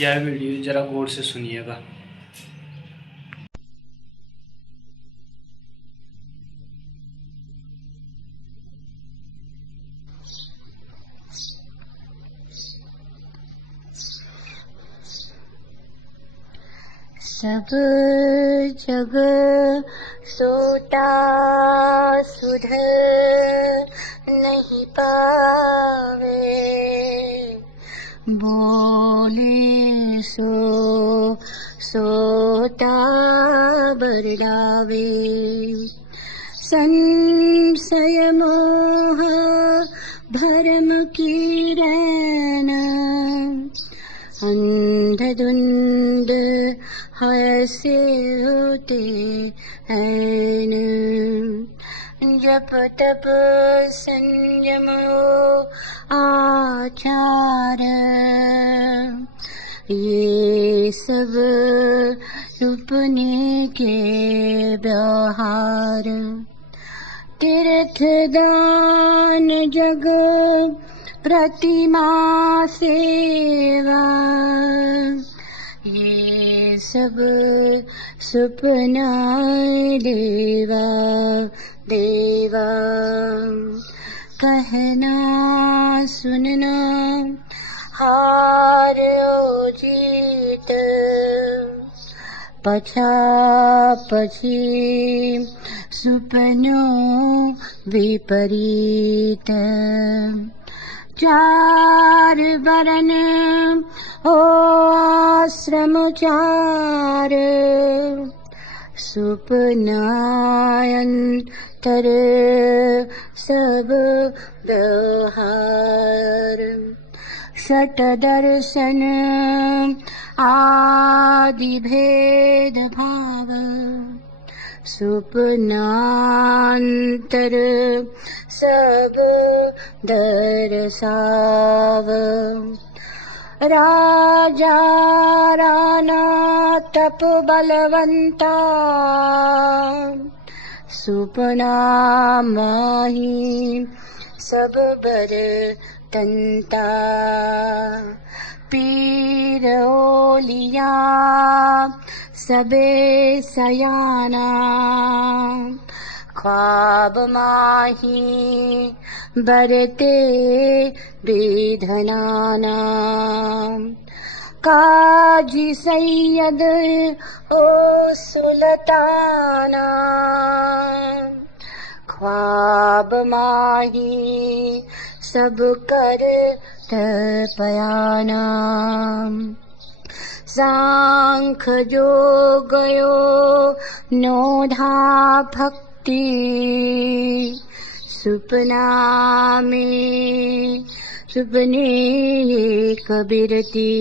यह वीडियो जरा गौर से सुनिएगा। सब जग सोता सुध नहीं पावे, बोले सो सोता बरडावे। संशय मोह भरम की रैन, अंधधुंध हंसे होते हैं। जप तप संयम आचार, ये सब रूपने के व्यवहार। तीर्थ दान जग प्रतिमा सेवा, ये सब सुपना देवा देवा। कहना सुनना हार ओ जीत, पछा पछी सुपनों विपरीत। चार वरन हो आश्रम चार, सुपनायंतर सब व्यवहार। षट दर्शन आदि भेद भाव, सुपनांतर सब दर्शाव। राजा राणा तप बलवंता, सुपना माही सब बरतंता। पीर ओलिया सबे सयाना, ख्वाब माही बरते विधनाना। काजी सैयद ओ सुल्ताना, ख्वाब माही सब कर तपयाना। सांख जो गयो नोधा भक्ति, सुपना में सुपने कबीरती।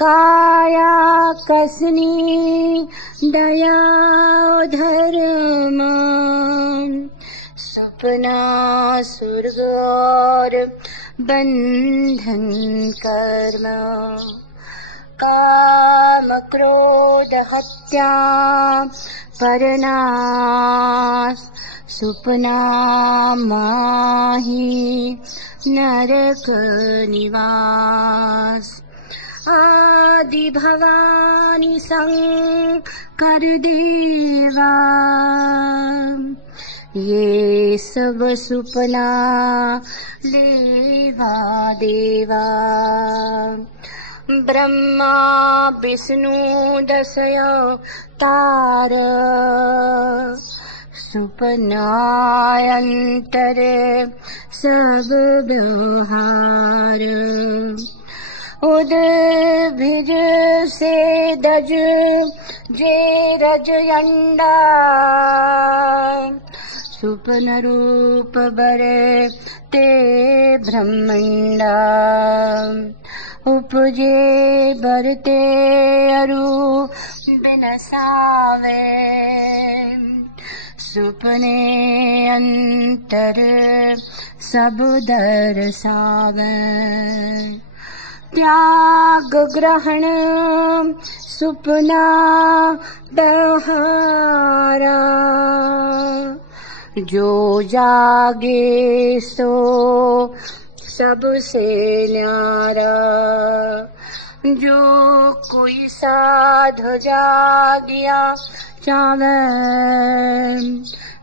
काया कसनी दया धर्म, सुपना स्वर्ग और बंधन कर्म। काम क्रोध हत्या परनाश, सुपना माही नरक निवास। आदि भवानी शंकर देवा, ये सब सुपना लेवा देवा। ब्रह्मा विष्णु दश अवतार, सुपनायंतर सब व्यवहार। उद्भिज से दज जे रज अंडा, सुपन रूप बर ते ब्रह्मंडा। उपजे बरते अरु बिनसावे, सुपने अंतर सब दर्शावे। त्याग ग्रहण सुपना बहारा, जो जागे सो सबसे न्यारा। जो कोई साधु जागिया चावे,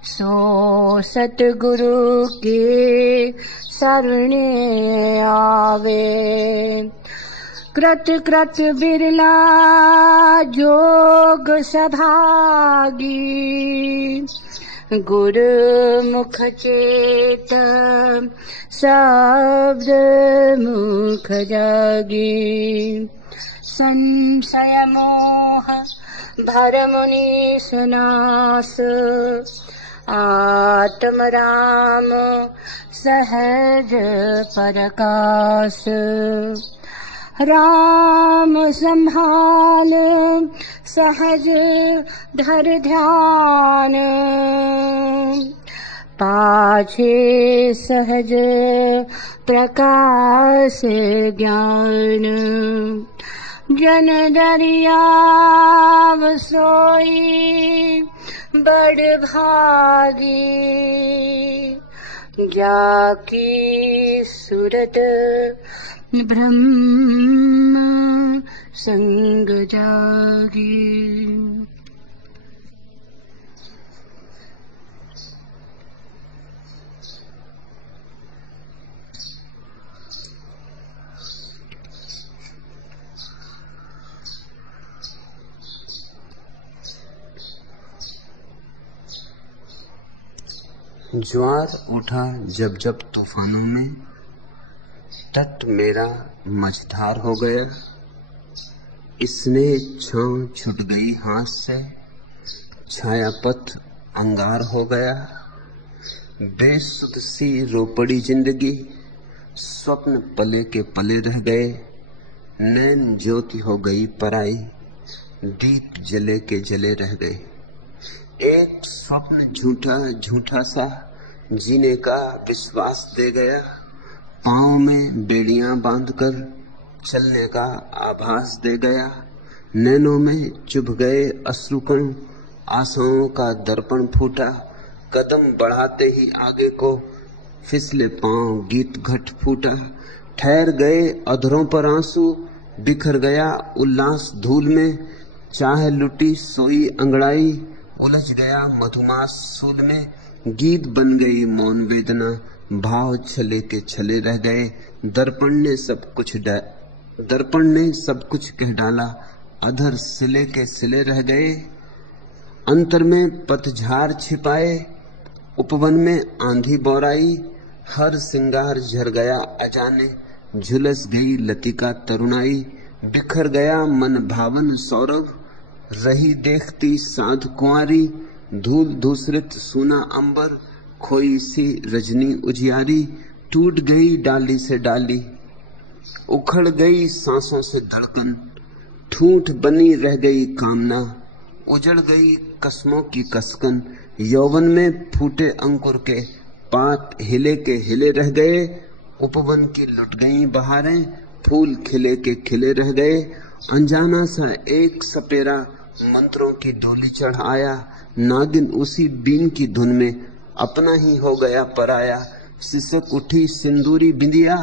सो सतगुरु के शरणे आवे। कृत कृत बिरला जोग सभागी, गुरुमुख चेत शब्द मुख जागी। संशय मोह भरमुनि सनास, आत्म राम सहज परकास। राम संभाल सहज धर ध्यान, पाछे सहज प्रकाश ज्ञान। जन दरियाव सोई बड़ भागी, जाकी सूरत ब्रह्म संग जागी। ज्वार उठा जब जब तूफानों में, तट मेरा मझधार हो गया। इसने छांव छूट गई हाथ से, छाया पथ अंगार हो गया। बेसुध सी रो पड़ी जिंदगी, स्वप्न पले के पले रह गए। नैन ज्योति हो गई पराई, दीप जले के जले रह गए। एक स्वप्न झूठा झूठा सा जीने का विश्वास दे गया। पाँव में बेड़ियां बांधकर चलने का आभास दे गया। नैनों में चुभ गए अश्रुकण, आशाओं का दर्पण फूटा। कदम बढ़ाते ही आगे को फिसले पांव, गीत घट फूटा। ठहर गए अधरों पर आंसू, बिखर गया उल्लास धूल में। चाह लुटी सोई अंगड़ाई, उलझ गया मधुमास सूल में। गीत बन गई मौन वेदना, भाव छले के छले रह गए। दर्पण ने सब कुछ कह डाला, अधर सिले के सिले रह गए। अंतर में पतझार छिपाए, उपवन में आंधी बौराई। हर सिंगार झर गया अजाने, झुलस गई लतिका तरुणाई। बिखर गया मन भावन सौरभ, रही देखती साध कुंवारी। धूल धूसरित सूना अंबर, खोई सी रजनी उजियारी। टूट गई डाली से डाली, उखड़ गई सांसों से धड़कन। ठूंठ बनी रह गई कामना, उजड़ गई कसमों की कसकन। यौवन में फूटे अंकुर के पात हिले के हिले रह गए। उपवन की लुट गई बहारें, फूल खिले के खिले रह गए। अनजाना सा एक सपेरा मंत्रों की डोली चढ़ आया। नागिन उसी बीन की धुन में अपना ही हो गया पराया। सिसक उठी सिंदूरी बिंदिया,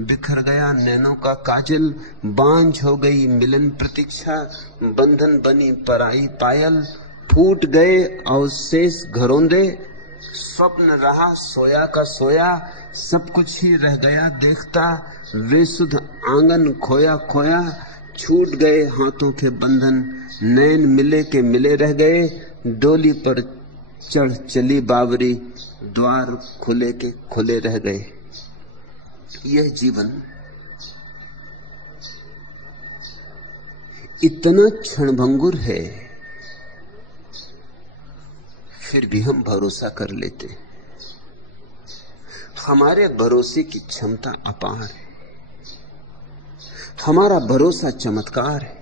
बिखर गया नैनों का काजल। बांझ हो गई मिलन प्रतीक्षा, बंधन बनी पराई पायल। फूट गए अवशेष घरौंदे, स्वप्न रहा सोया का सोया। सब कुछ ही रह गया देखता, वे सुध आंगन खोया खोया। छूट गए हाथों के बंधन, नैन मिले के मिले रह गए। डोली पर चढ़ चली बावरी, द्वार खुले के खुले रह गए। यह जीवन इतना क्षणभंगुर है, फिर भी हम भरोसा कर लेते। हमारे भरोसे की क्षमता अपार है, हमारा भरोसा चमत्कार है।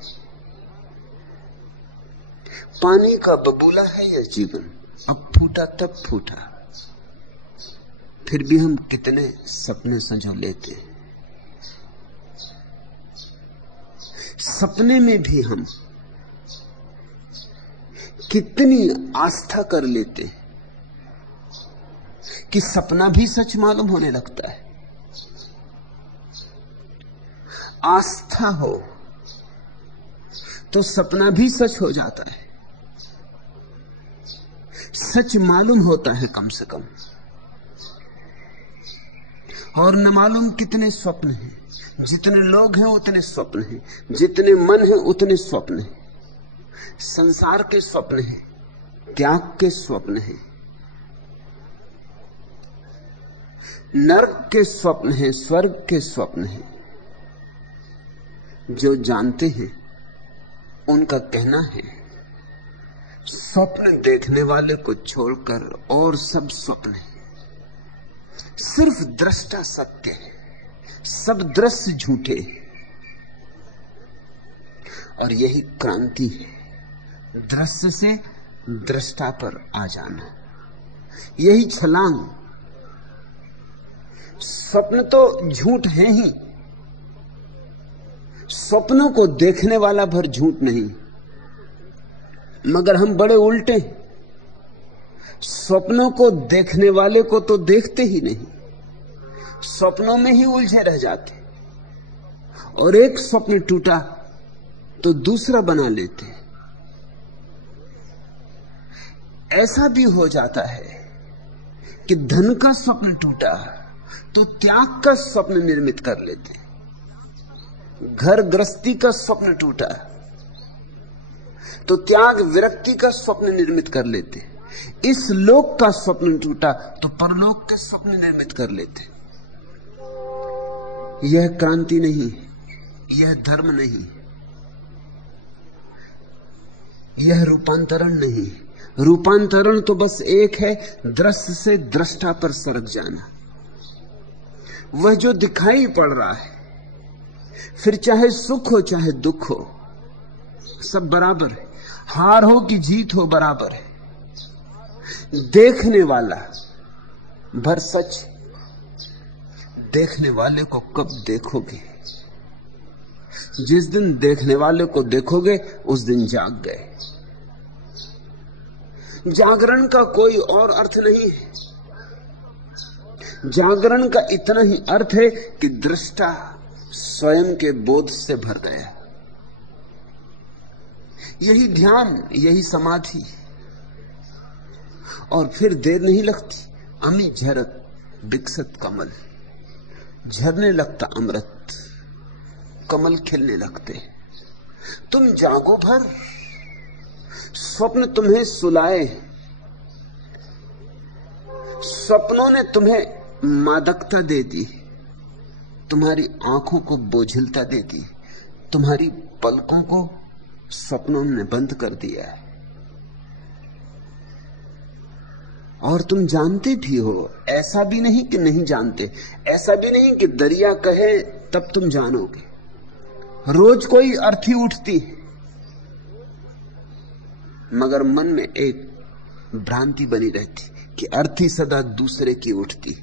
पानी का बबूला है यह जीवन, अब फूटा तब फूटा, फिर भी हम कितने सपने संजो लेते हैं। सपने में भी हम कितनी आस्था कर लेते हैं कि सपना भी सच मालूम होने लगता है। आस्था हो तो सपना भी सच हो जाता है, सच मालूम होता है कम से कम। और न मालूम कितने स्वप्न हैं, जितने लोग हैं उतने स्वप्न हैं, जितने मन हैं उतने स्वप्न हैं। संसार के स्वप्न हैं, त्याग के स्वप्न हैं, नरक के स्वप्न हैं, स्वर्ग के स्वप्न हैं। जो जानते हैं उनका कहना है, स्वप्न देखने वाले को छोड़कर और सब स्वप्न है। सिर्फ दृष्टा सत्य है, सब दृश्य झूठे। और यही क्रांति है, दृश्य से दृष्टा पर आ जाना, यही छलांग। स्वप्न तो झूठ है ही, स्वप्नों को देखने वाला भर झूठ नहीं। मगर हम बड़े उल्टे, स्वप्नों को देखने वाले को तो देखते ही नहीं, स्वप्नों में ही उलझे रह जाते। और एक स्वप्न टूटा तो दूसरा बना लेते। ऐसा भी हो जाता है कि धन का स्वप्न टूटा तो त्याग का स्वप्न निर्मित कर लेते। घर गृहस्थी का स्वप्न टूटा तो त्याग विरक्ति का स्वप्न निर्मित कर लेते। इस लोक का स्वप्न टूटा तो परलोक के स्वप्न निर्मित कर लेते। यह क्रांति नहीं, यह धर्म नहीं, यह रूपांतरण नहीं। रूपांतरण तो बस एक है, दृश्य से दृष्टा पर सरक जाना। वह जो दिखाई पड़ रहा है, फिर चाहे सुख हो चाहे दुख हो, सब बराबर है। हार हो कि जीत हो बराबर है। देखने वाला भर सच। देखने वाले को कब देखोगे? जिस दिन देखने वाले को देखोगे उस दिन जाग गए। जागरण का कोई और अर्थ नहीं है। जागरण का इतना ही अर्थ है कि दृष्टा स्वयं के बोध से भर गया। यही ध्यान, यही समाधि। और फिर देर नहीं लगती। अमी झरत विकसत कमल, झरने लगता अमृत, कमल खिलने लगते। तुम जागो भर, स्वप्न तुम्हें सुलाए। स्वप्नों ने तुम्हें मादकता दे दी, तुम्हारी आंखों को बोझिलता दे दी, तुम्हारी पलकों को स्वप्नों ने बंद कर दिया है। और तुम जानते भी हो, ऐसा भी नहीं कि नहीं जानते, ऐसा भी नहीं कि दरिया कहे तब तुम जानोगे। रोज कोई अर्थी उठती, मगर मन में एक भ्रांति बनी रहती कि अर्थी सदा दूसरे की उठती।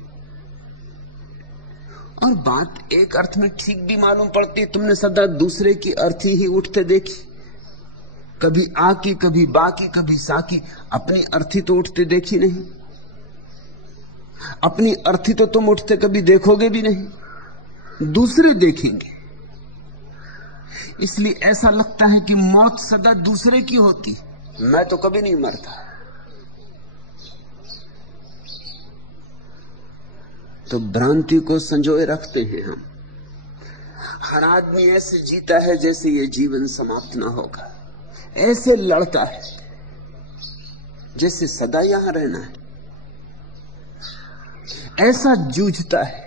और बात एक अर्थ में ठीक भी मालूम पड़ती, तुमने सदा दूसरे की अर्थी ही उठते देखी। कभी आ की, कभी बा की, कभी सा की। अपनी अर्थी तो उठते देखी नहीं। अपनी अर्थी तो तुम उठते कभी देखोगे भी नहीं, दूसरे देखेंगे। इसलिए ऐसा लगता है कि मौत सदा दूसरे की होती, मैं तो कभी नहीं मरता। तो भ्रांति को संजोए रखते हैं हम। हर आदमी ऐसे जीता है जैसे ये जीवन समाप्त ना होगा, ऐसे लड़ता है जैसे सदा यहां रहना है, ऐसा जूझता है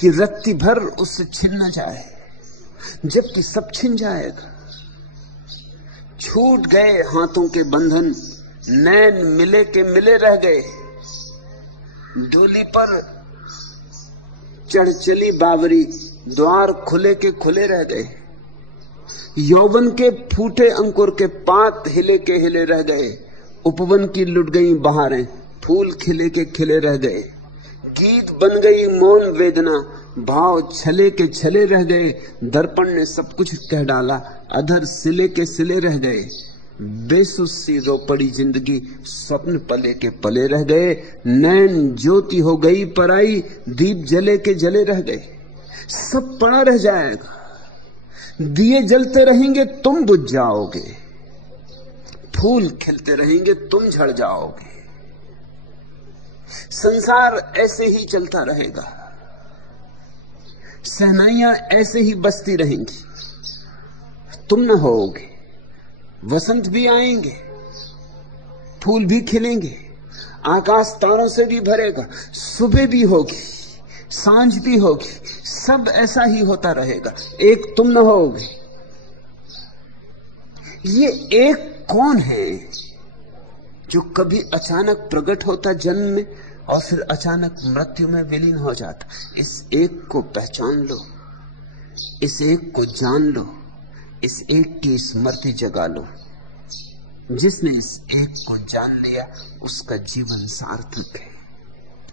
कि रत्ती भर उससे छिन न जाए, जबकि सब छिन जाएगा। छूट गए हाथों के बंधन, नैन मिले के मिले रह गए। डोली पर चढ़ चली बावरी, द्वार खुले के खुले रह गए। यौवन के फूटे अंकुर के पात हिले के हिले रह गए। उपवन की लुट गई बहारें, फूल खिले के खिले रह गए। गीत बन गई मौन वेदना, भाव छले के छले रह गए। दर्पण ने सब कुछ कह डाला, अधर सिले के सिले रह गए। बेसुस सी रो पड़ी जिंदगी, स्वप्न पले के पले रह गए। नैन ज्योति हो गई पराई, दीप जले के जले रह गए। सब पड़ा रह जाएगा, दिए जलते रहेंगे तुम बुझ जाओगे, फूल खिलते रहेंगे तुम झड़ जाओगे। संसार ऐसे ही चलता रहेगा, सहनाइयां ऐसे ही बसती रहेंगी, तुम न होगे। वसंत भी आएंगे, फूल भी खिलेंगे, आकाश तारों से भी भरेगा, सुबह भी होगी, सांझ भी होगी, सब ऐसा ही होता रहेगा, एक तुम न होगे। ये एक कौन है जो कभी अचानक प्रकट होता जन्म में और फिर अचानक मृत्यु में विलीन हो जाता? इस एक को पहचान लो, इस एक को जान लो, इस एक की स्मृति जगा लो। जिसने इस एक को जान लिया उसका जीवन सार्थक है।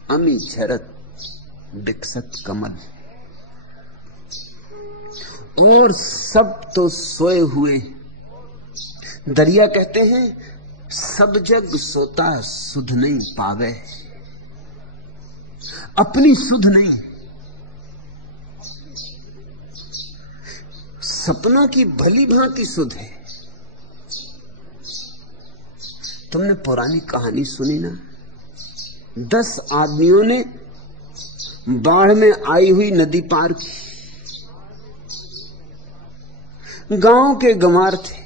अमी झरत विकसत कमल, और सब तो सोए हुए। दरिया कहते हैं सब जग सोता सुध नहीं पावे, अपनी सुध नहीं, सपनों की भली भांति सुध है। तुमने पुरानी कहानी सुनी ना, 10 आदमियों ने बाढ़ में आई हुई नदी पार की। गांव के गंवार थे,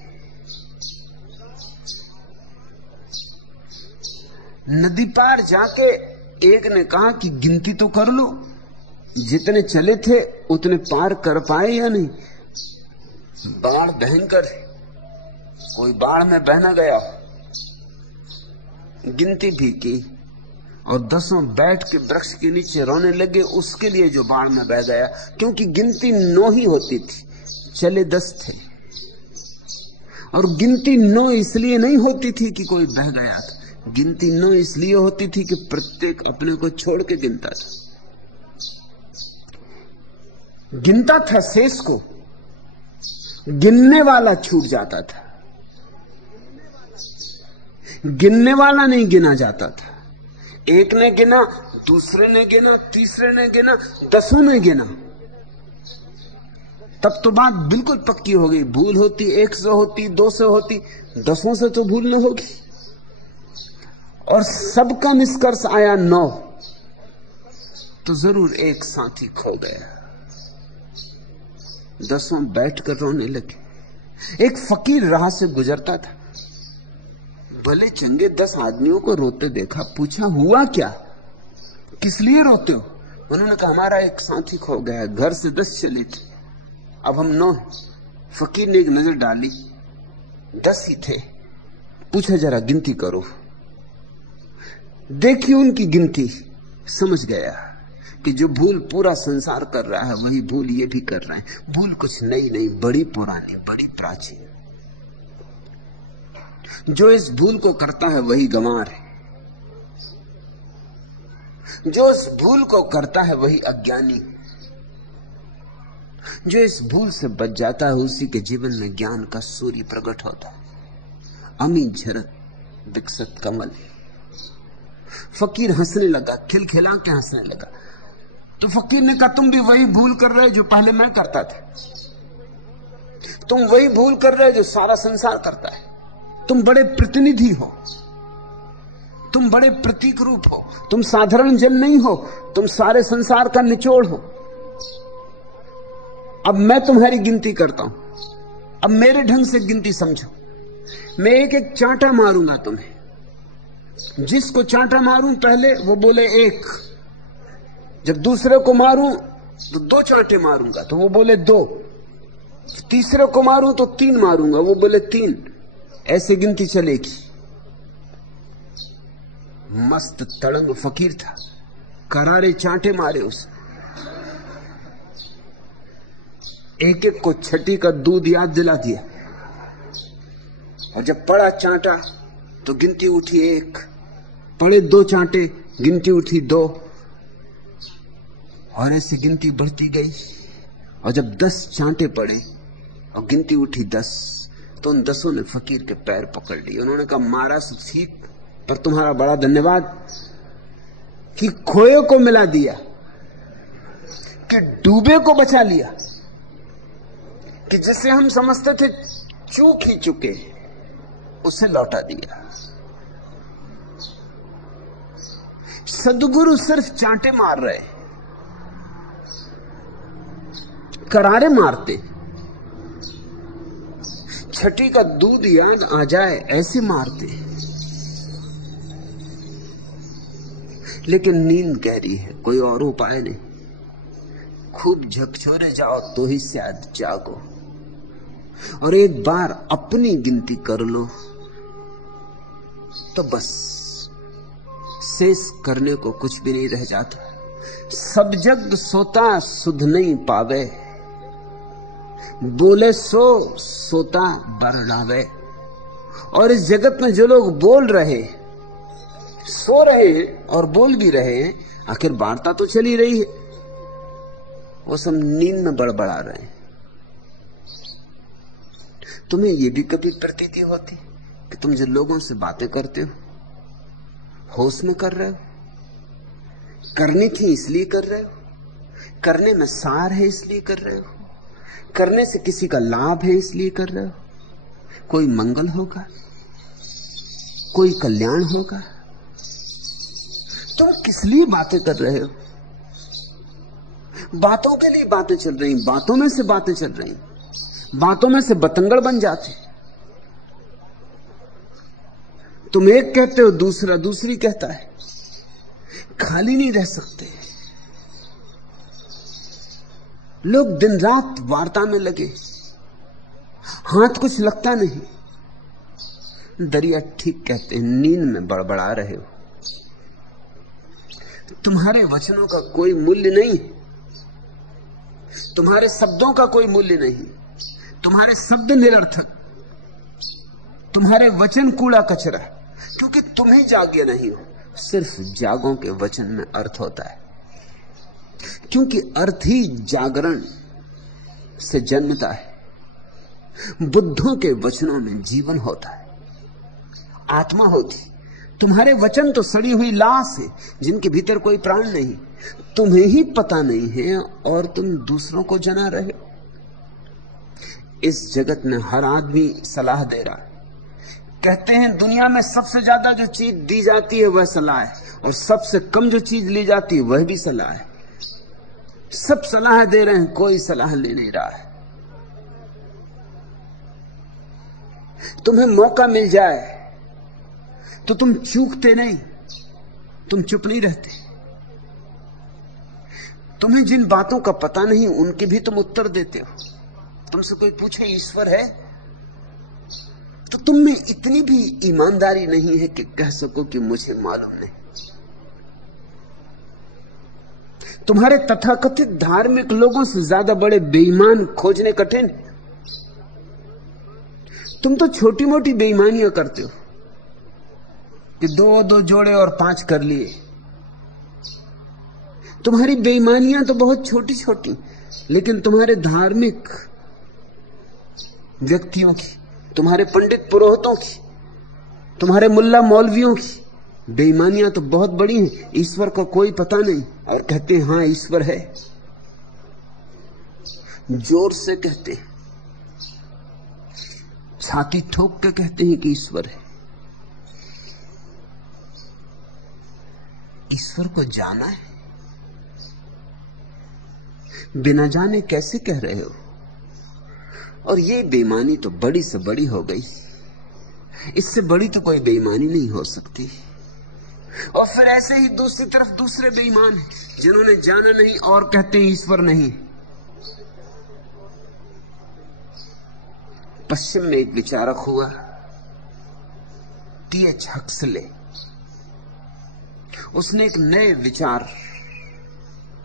नदी पार जाके एक ने कहा कि गिनती तो कर लो, जितने चले थे उतने पार कर पाए या नहीं। बाढ़ भयंकर है, कोई बाढ़ में बहना गया। गिनती भी की और 10 बैठ के वृक्ष के नीचे रोने लगे उसके लिए जो बाढ़ में बह गया, क्योंकि गिनती 9 ही होती थी, चले 10 थे। और गिनती 9 इसलिए नहीं होती थी कि कोई बह गया था, गिनती 9 इसलिए होती थी कि प्रत्येक अपने को छोड़ के गिनता था, गिनता था शेष को, गिनने वाला छूट जाता था, गिनने वाला नहीं गिना जाता था। एक ने गिना, दूसरे ने गिना, तीसरे ने गिना, 10 ने गिना, तब तो बात बिल्कुल पक्की हो गई। भूल होती 100 होती, 200 होती, 10 से तो भूल न होगी। और सबका निष्कर्ष आया 9, तो जरूर एक साथी खो गया। 10 बैठकर रोने लगे। एक फकीर राह से गुजरता था, भले चंगे 10 आदमियों को रोते देखा, पूछा हुआ क्या, किस लिए रोते हो? उन्होंने कहा हमारा एक साथी खो गया, घर से 10 चले थे, अब हम 9। फकीर ने एक नजर डाली, 10 ही थे, पूछा जरा गिनती करो। देखी उनकी गिनती, समझ गया कि जो भूल पूरा संसार कर रहा है वही भूल ये भी कर रहा है। भूल कुछ नई नहीं, बड़ी पुरानी, बड़ी प्राचीन। जो इस भूल को करता है वही गंवार है, जो इस भूल को करता है वही अज्ञानी। जो इस भूल से बच जाता है उसी के जीवन में ज्ञान का सूर्य प्रकट होता है। अमी झरत विकसत कमल। फकीर हंसने लगा, खिलखिला के हंसने लगा। तो फकीर ने कहा तुम भी वही भूल कर रहे हो जो पहले मैं करता था, तुम वही भूल कर रहे हो जो सारा संसार करता है। तुम बड़े प्रतिनिधि हो, तुम बड़े प्रतीक रूप हो, तुम साधारण जन नहीं हो, तुम सारे संसार का निचोड़ हो। अब मैं तुम्हारी गिनती करता हूं, अब मेरे ढंग से गिनती समझो। मैं एक एक चांटा मारूंगा तुम्हें, जिसको चांटा मारूं पहले वो बोले 1, जब दूसरे को मारूं तो 2 चांटे मारूंगा तो वो बोले 2, तीसरे को मारूं तो 3 मारूंगा, वो बोले 3, ऐसे गिनती चलेगी। मस्त तड़ंग फकीर था, करारे चांटे मारे उसे, एक एक को छठी का दूध याद दिला दिया। और जब पड़ा चांटा तो गिनती उठी 1, पड़े 2 चांटे, गिनती उठी 2, और ऐसे गिनती बढ़ती गई। और जब 10 चांटे पड़े और गिनती उठी 10, तो उन 10 ने फकीर के पैर पकड़ लिए। उन्होंने कहा महाराज ठीक, पर तुम्हारा बड़ा धन्यवाद कि खोए को मिला दिया, कि डूबे को बचा लिया, कि जिसे हम समझते थे चूक ही चुके, उसे लौटा दिया। सद्गुरु सिर्फ चांटे मार रहे, करारे मारते, छठी का दूध याद आ जाए ऐसे मारते। लेकिन नींद गहरी है, कोई और उपाय नहीं। खूब झकझोरे जाओ तो ही शायद जागो, और एक बार अपनी गिनती कर लो तो बस शेष करने को कुछ भी नहीं रह जाता। सब जग सोता सुध नहीं पावे, बोले सो सोता बरनावे। और इस जगत में जो लोग बोल रहे, सो रहे हैं और बोल भी रहे हैं, आखिर वार्ता तो चली रही है, वो सब नींद में बड़बड़ा रहे हैं। तुम्हें यह भी कभी प्रतीति होती कि तुम जिन लोगों से बातें करते हो होश में कर रहे हो, करनी थी इसलिए कर रहे हो, करने में सार है इसलिए कर रहे हो, करने से किसी का लाभ है इसलिए कर रहे हो, कोई मंगल होगा, कोई कल्याण होगा, तुम किस लिए बातें कर रहे हो? बातों के लिए बातें चल रही, बातों में से बातें चल रही, बातों में से बतंगड़ बन जाते। तुम एक कहते हो, दूसरा दूसरी कहता है, खाली नहीं रह सकते। लोग दिन रात वार्ता में लगे, हाथ कुछ लगता नहीं। दरिया ठीक कहते हैं, नींद में बड़बड़ा रहे हो। तुम्हारे वचनों का कोई मूल्य नहीं, तुम्हारे शब्दों का कोई मूल्य नहीं, तुम्हारे शब्द निरर्थक, तुम्हारे वचन कूड़ा कचरा, क्योंकि तुम ही जागे नहीं हो। सिर्फ जागों के वचन में अर्थ होता है, क्योंकि अर्थ ही जागरण से जन्मता है। बुद्धों के वचनों में जीवन होता है, आत्मा होती। तुम्हारे वचन तो सड़ी हुई लाश है, जिनके भीतर कोई प्राण नहीं, तुम्हें ही पता नहीं है और तुम दूसरों को जना रहे हो। इस जगत में हर आदमी सलाह दे रहा है। कहते हैं दुनिया में सबसे ज्यादा जो चीज दी जाती है वह सलाह है, और सबसे कम जो चीज ली जाती है वह भी सलाह है। सब सलाह दे रहे हैं, कोई सलाह ले नहीं रहा है। तुम्हें मौका मिल जाए तो तुम चूकते नहीं, तुम चुप नहीं रहते। तुम्हें जिन बातों का पता नहीं उनके भी तुम उत्तर देते हो। तुमसे कोई पूछे ईश्वर है, तो तुम में इतनी भी ईमानदारी नहीं है कि कह सको कि मुझे मालूम नहीं। तुम्हारे तथाकथित धार्मिक लोगों से ज्यादा बड़े बेईमान खोजने कठिन। तुम तो छोटी मोटी बेईमानियां करते हो कि दो दो जोड़े और 5 कर लिए। तुम्हारी बेईमानियां तो बहुत छोटी छोटी, लेकिन तुम्हारे धार्मिक व्यक्तियों की, तुम्हारे पंडित पुरोहितों की, तुम्हारे मुल्ला मौलवियों की बेईमानियां तो बहुत बड़ी हैं। ईश्वर का कोई पता नहीं, और कहते हैं हां ईश्वर है, जोर से कहते हैं, छाती ठोक के कहते हैं कि ईश्वर है। ईश्वर को जाना है, बिना जाने कैसे कह रहे हो? और ये बेईमानी तो बड़ी से बड़ी हो गई, इससे बड़ी तो कोई बेईमानी नहीं हो सकती। और फिर ऐसे ही दूसरी तरफ दूसरे बेईमान हैं जिन्होंने जाना नहीं और कहते हैं ईश्वर नहीं। पश्चिम में एक विचारक हुआ, टी.एच. हक्सले। उसने एक नए विचार,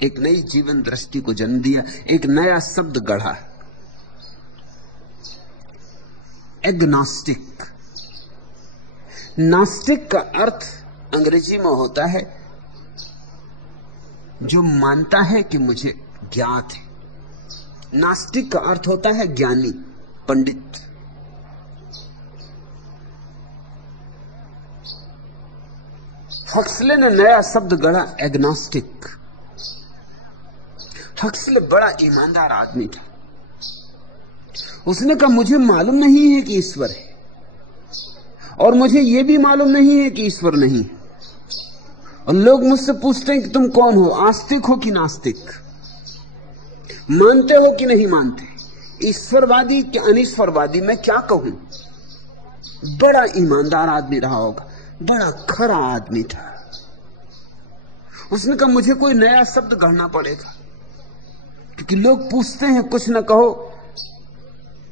एक नई जीवन दृष्टि को जन्म दिया, एक नया शब्द गढ़ा, एग्नोस्टिक। नास्तिक का अर्थ अंग्रेजी में होता है जो मानता है कि मुझे ज्ञात है। नास्तिक का अर्थ होता है ज्ञानी, पंडित। हक्सले ने नया शब्द गढ़ा, एग्नोस्टिक। हक्सले बड़ा ईमानदार आदमी था। उसने कहा मुझे मालूम नहीं है कि ईश्वर है, और मुझे यह भी मालूम नहीं है कि ईश्वर नहीं है। और लोग मुझसे पूछते हैं कि तुम कौन हो, आस्तिक हो कि नास्तिक, मानते हो कि नहीं मानते, ईश्वरवादी कि अनिश्वरवादी। मैं क्या कहूं। बड़ा ईमानदार आदमी रहा होगा, बड़ा खरा आदमी था। उसने कहा मुझे कोई नया शब्द गढ़ना पड़ेगा, क्योंकि लोग पूछते हैं कुछ न कहो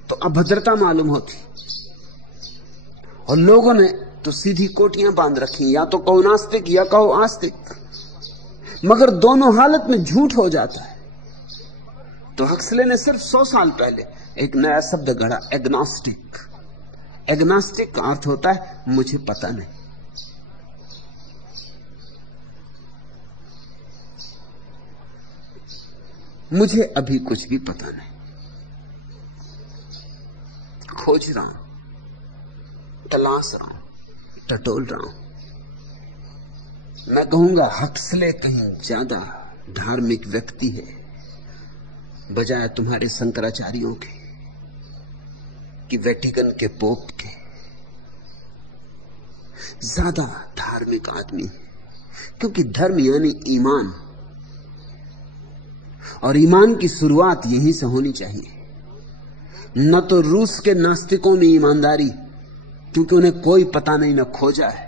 तो अभद्रता मालूम होती, और लोगों ने तो सीधी कोटियां बांध रखी, या तो कहो नास्तिक या कहो आस्तिक, मगर दोनों हालत में झूठ हो जाता है। तो हक्सले ने सिर्फ 100 साल पहले एक नया शब्द गढ़ा, एग्नोस्टिक। एग्नोस्टिक का अर्थ होता है मुझे पता नहीं। मुझे अभी कुछ भी पता नहीं, खोज रहा हूं, तलाश रहा हूं, टटोल रहा हूं। मैं कहूंगा हक्सले कहीं ज्यादा धार्मिक व्यक्ति है बजाय तुम्हारे शंकराचार्यों के, कि वेटिकन के पोप के। ज्यादा धार्मिक आदमी है, क्योंकि धर्म यानी ईमान, और ईमान की शुरुआत यहीं से होनी चाहिए। न तो रूस के नास्तिकों में ईमानदारी, क्योंकि उन्हें कोई पता नहीं, न खोजा है,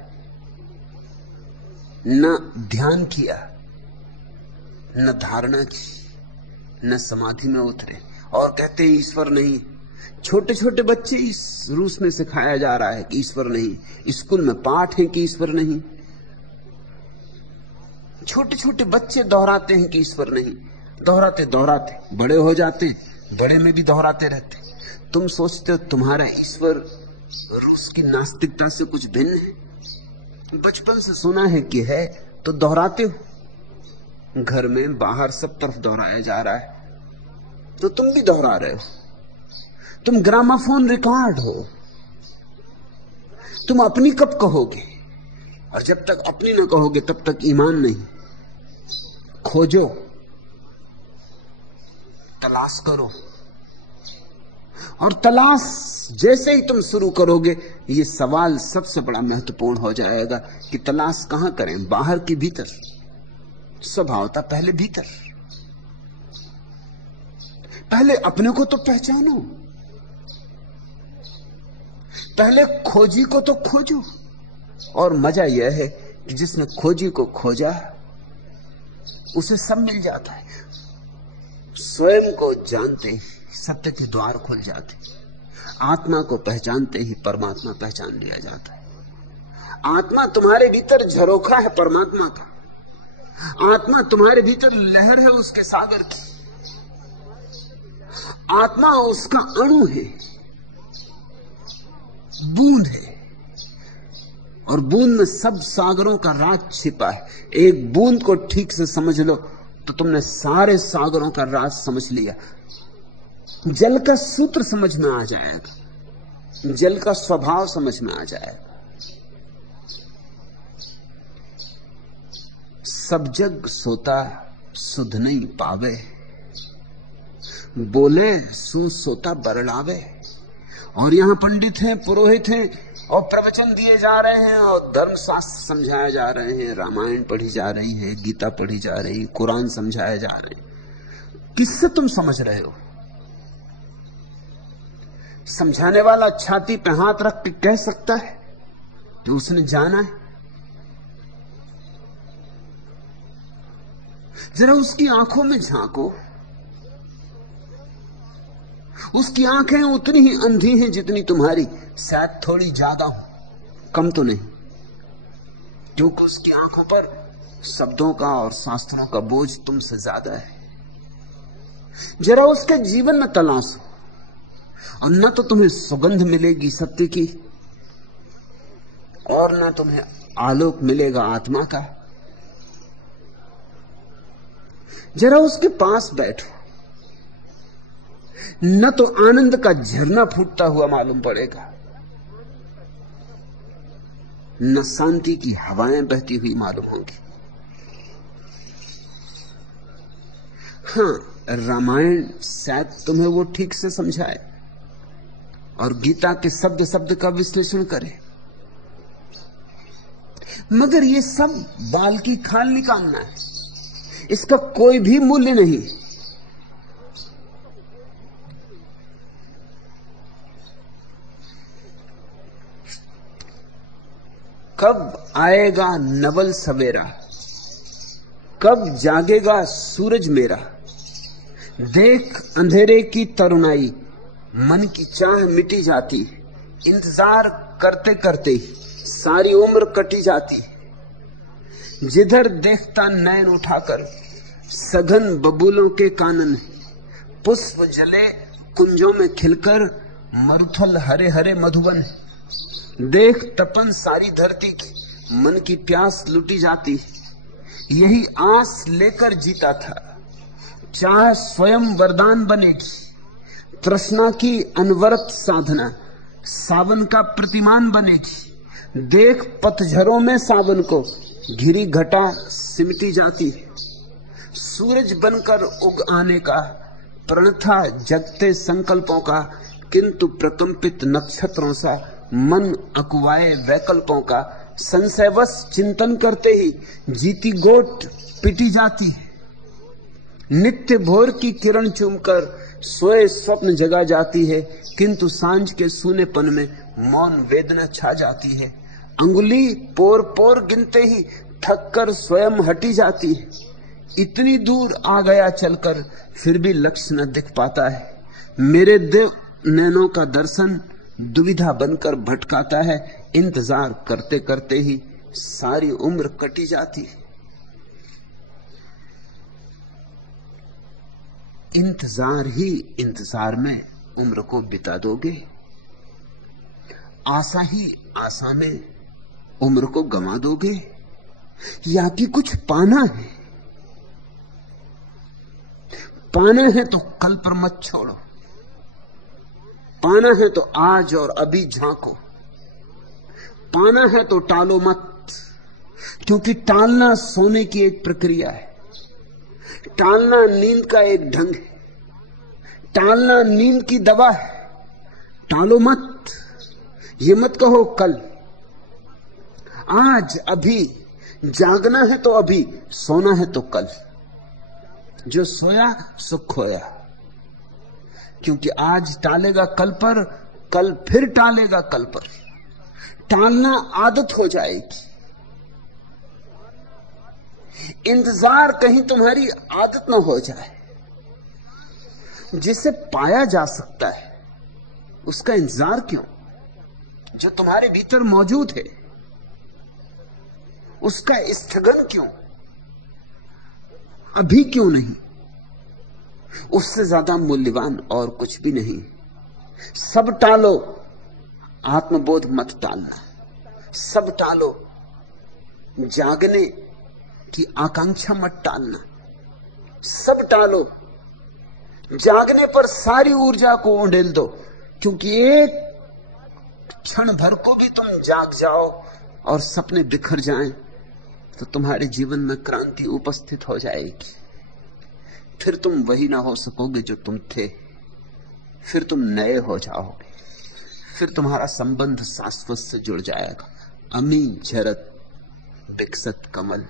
न ध्यान किया, न धारणा की, न समाधि में उतरे, और कहते हैं ईश्वर नहीं। छोटे छोटे बच्चे इस रूस में सिखाया जा रहा है कि ईश्वर नहीं, स्कूल में पाठ है कि ईश्वर नहीं। छोटे छोटे बच्चे दोहराते हैं कि ईश्वर नहीं, दोहराते दोहराते बड़े हो जाते, बड़े में भी दोहराते रहते। तुम सोचते हो तुम्हारा ईश्वर रूस की नास्तिकता से कुछ भिन्न है? बचपन से सुना है कि है, तो दोहराते हो। घर में बाहर सब तरफ दोहराया जा रहा है, तो तुम भी दोहरा रहे हो। तुम ग्रामाफोन रिकॉर्ड हो। तुम अपनी कब कहोगे? और जब तक अपनी ना कहोगे तब तक ईमान नहीं। खोजो, तलाश करो, और तलाश जैसे ही तुम शुरू करोगे, ये सवाल सबसे बड़ा महत्वपूर्ण हो जाएगा कि तलाश कहां करें, बाहर की भीतर? स्वभावतः पहले भीतर। पहले अपने को तो पहचानो, पहले खोजी को तो खोजो। और मजा यह है कि जिसने खोजी को खोजा उसे सब मिल जाता है। स्वयं को जानते ही सत्य के द्वार खुल जाते, आत्मा को पहचानते ही परमात्मा पहचान लिया जाता है। आत्मा तुम्हारे भीतर झरोखा है परमात्मा का। आत्मा तुम्हारे भीतर लहर है उसके सागर की। आत्मा उसका अणु है, बूंद है, और बूंद में सब सागरों का राज छिपा है। एक बूंद को ठीक से समझ लो तो तुमने सारे सागरों का राज समझ लिया। जल का सूत्र समझ में आ जाएगा, जल का स्वभाव समझ में आ जाएगा। सब जग सोता सुध नहीं पावे, बोले सु सोता बरड़ावे। और यहां पंडित हैं, पुरोहित हैं, और प्रवचन दिए जा रहे हैं, और धर्मशास्त्र समझाए जा रहे हैं, रामायण पढ़ी जा रही है, गीता पढ़ी जा रही, कुरान समझाए जा रहे हैं। किससे तुम समझ रहे हो? समझाने वाला छाती पे हाथ रख के कह सकता है कि उसने जाना है? जरा उसकी आंखों में झांको। उसकी आंखें उतनी ही अंधी हैं जितनी तुम्हारी, शायद थोड़ी ज्यादा हो, कम तो नहीं, क्योंकि उसकी आंखों पर शब्दों का और शास्त्रों का बोझ तुमसे ज्यादा है। जरा उसके जीवन में तलाशो, और न तो तुम्हें सुगंध मिलेगी सत्य की, और न तुम्हें आलोक मिलेगा आत्मा का। जरा उसके पास बैठो, न तो आनंद का झरना फूटता हुआ मालूम पड़ेगा, न शांति की हवाएं बहती हुई मालूम होंगी। हां, रामायण शायद तुम्हें वो ठीक से समझाए, और गीता के शब्द शब्द का विश्लेषण करें, मगर ये सब बाल की खाल निकालना है, इसका कोई भी मूल्य नहीं। कब आएगा नवल सवेरा, कब जागेगा सूरज मेरा, देख अंधेरे की तरुणाई, मन की चाह मिटी जाती, इंतजार करते करते सारी उम्र कटी जाती, जिधर देखता नैन उठाकर सघन बबूलों के कानन, पुष्प जले कुंजों में खिलकर मरुथल हरे हरे मधुबन, देख तपन सारी धरती की, मन की प्यास लुटी जाती, यही आस लेकर जीता था, चाह स्वयं वरदान बनेगी, तृष्णा की अनवरत साधना सावन का प्रतिमान बनेगी, देख पतझरों में सावन को घिरी घटा सिमटी जाती, सूरज बनकर उग आने का प्रण था जगते संकल्पों का, किंतु प्रकंपित नक्षत्रों सा मन अकुवाए वैकल्पों का, संशयवश चिंतन करते ही जीती गोट पिटी जाती है, नित्य भोर की किरण चूमकर सोए स्वप्न जगा जाती है, किंतु सांझ के सूनेपन में मौन वेदना छा जाती है, अंगुली पोर पोर गिनते ही थक कर स्वयं हटी जाती है, इतनी दूर आ गया चलकर फिर भी लक्ष्य न दिख पाता है, मेरे देव नैनों का दर्शन दुविधा बनकर भटकाता है, इंतजार करते करते ही सारी उम्र कटी जाती है। इंतजार ही इंतजार में उम्र को बिता दोगे, आशा ही आशा में उम्र को गंवा दोगे, या कि कुछ पाना है? पाना है तो कल पर मत छोड़ो, पाना है तो आज और अभी झांको, पाना है तो टालो मत, क्योंकि टालना सोने की एक प्रक्रिया है, टालना नींद का एक ढंग है, टालना नींद की दवा है, टालो मत, ये मत कहो कल, आज अभी, जागना है तो अभी, सोना है तो कल, जो सोया सो खोया, क्योंकि आज टालेगा कल पर, कल फिर टालेगा कल पर, टालना आदत हो जाएगी, इंतजार कहीं तुम्हारी आदत न हो जाए, जिसे पाया जा सकता है उसका इंतजार क्यों, जो तुम्हारे भीतर मौजूद है उसका स्थगन क्यों, अभी क्यों नहीं, उससे ज्यादा मूल्यवान और कुछ भी नहीं। सब टालो, आत्मबोध मत टालना, सब टालो, जागने की आकांक्षा मत टालना, सब टालो, जागने पर सारी ऊर्जा को उंडेल दो, क्योंकि एक क्षण भर को भी तुम जाग जाओ और सपने बिखर जाएं तो तुम्हारे जीवन में क्रांति उपस्थित हो जाएगी, फिर तुम वही ना हो सकोगे जो तुम थे, फिर तुम नए हो जाओगे, फिर तुम्हारा संबंध शाश्वत से जुड़ जाएगा। अमी झरत विकसत कमल,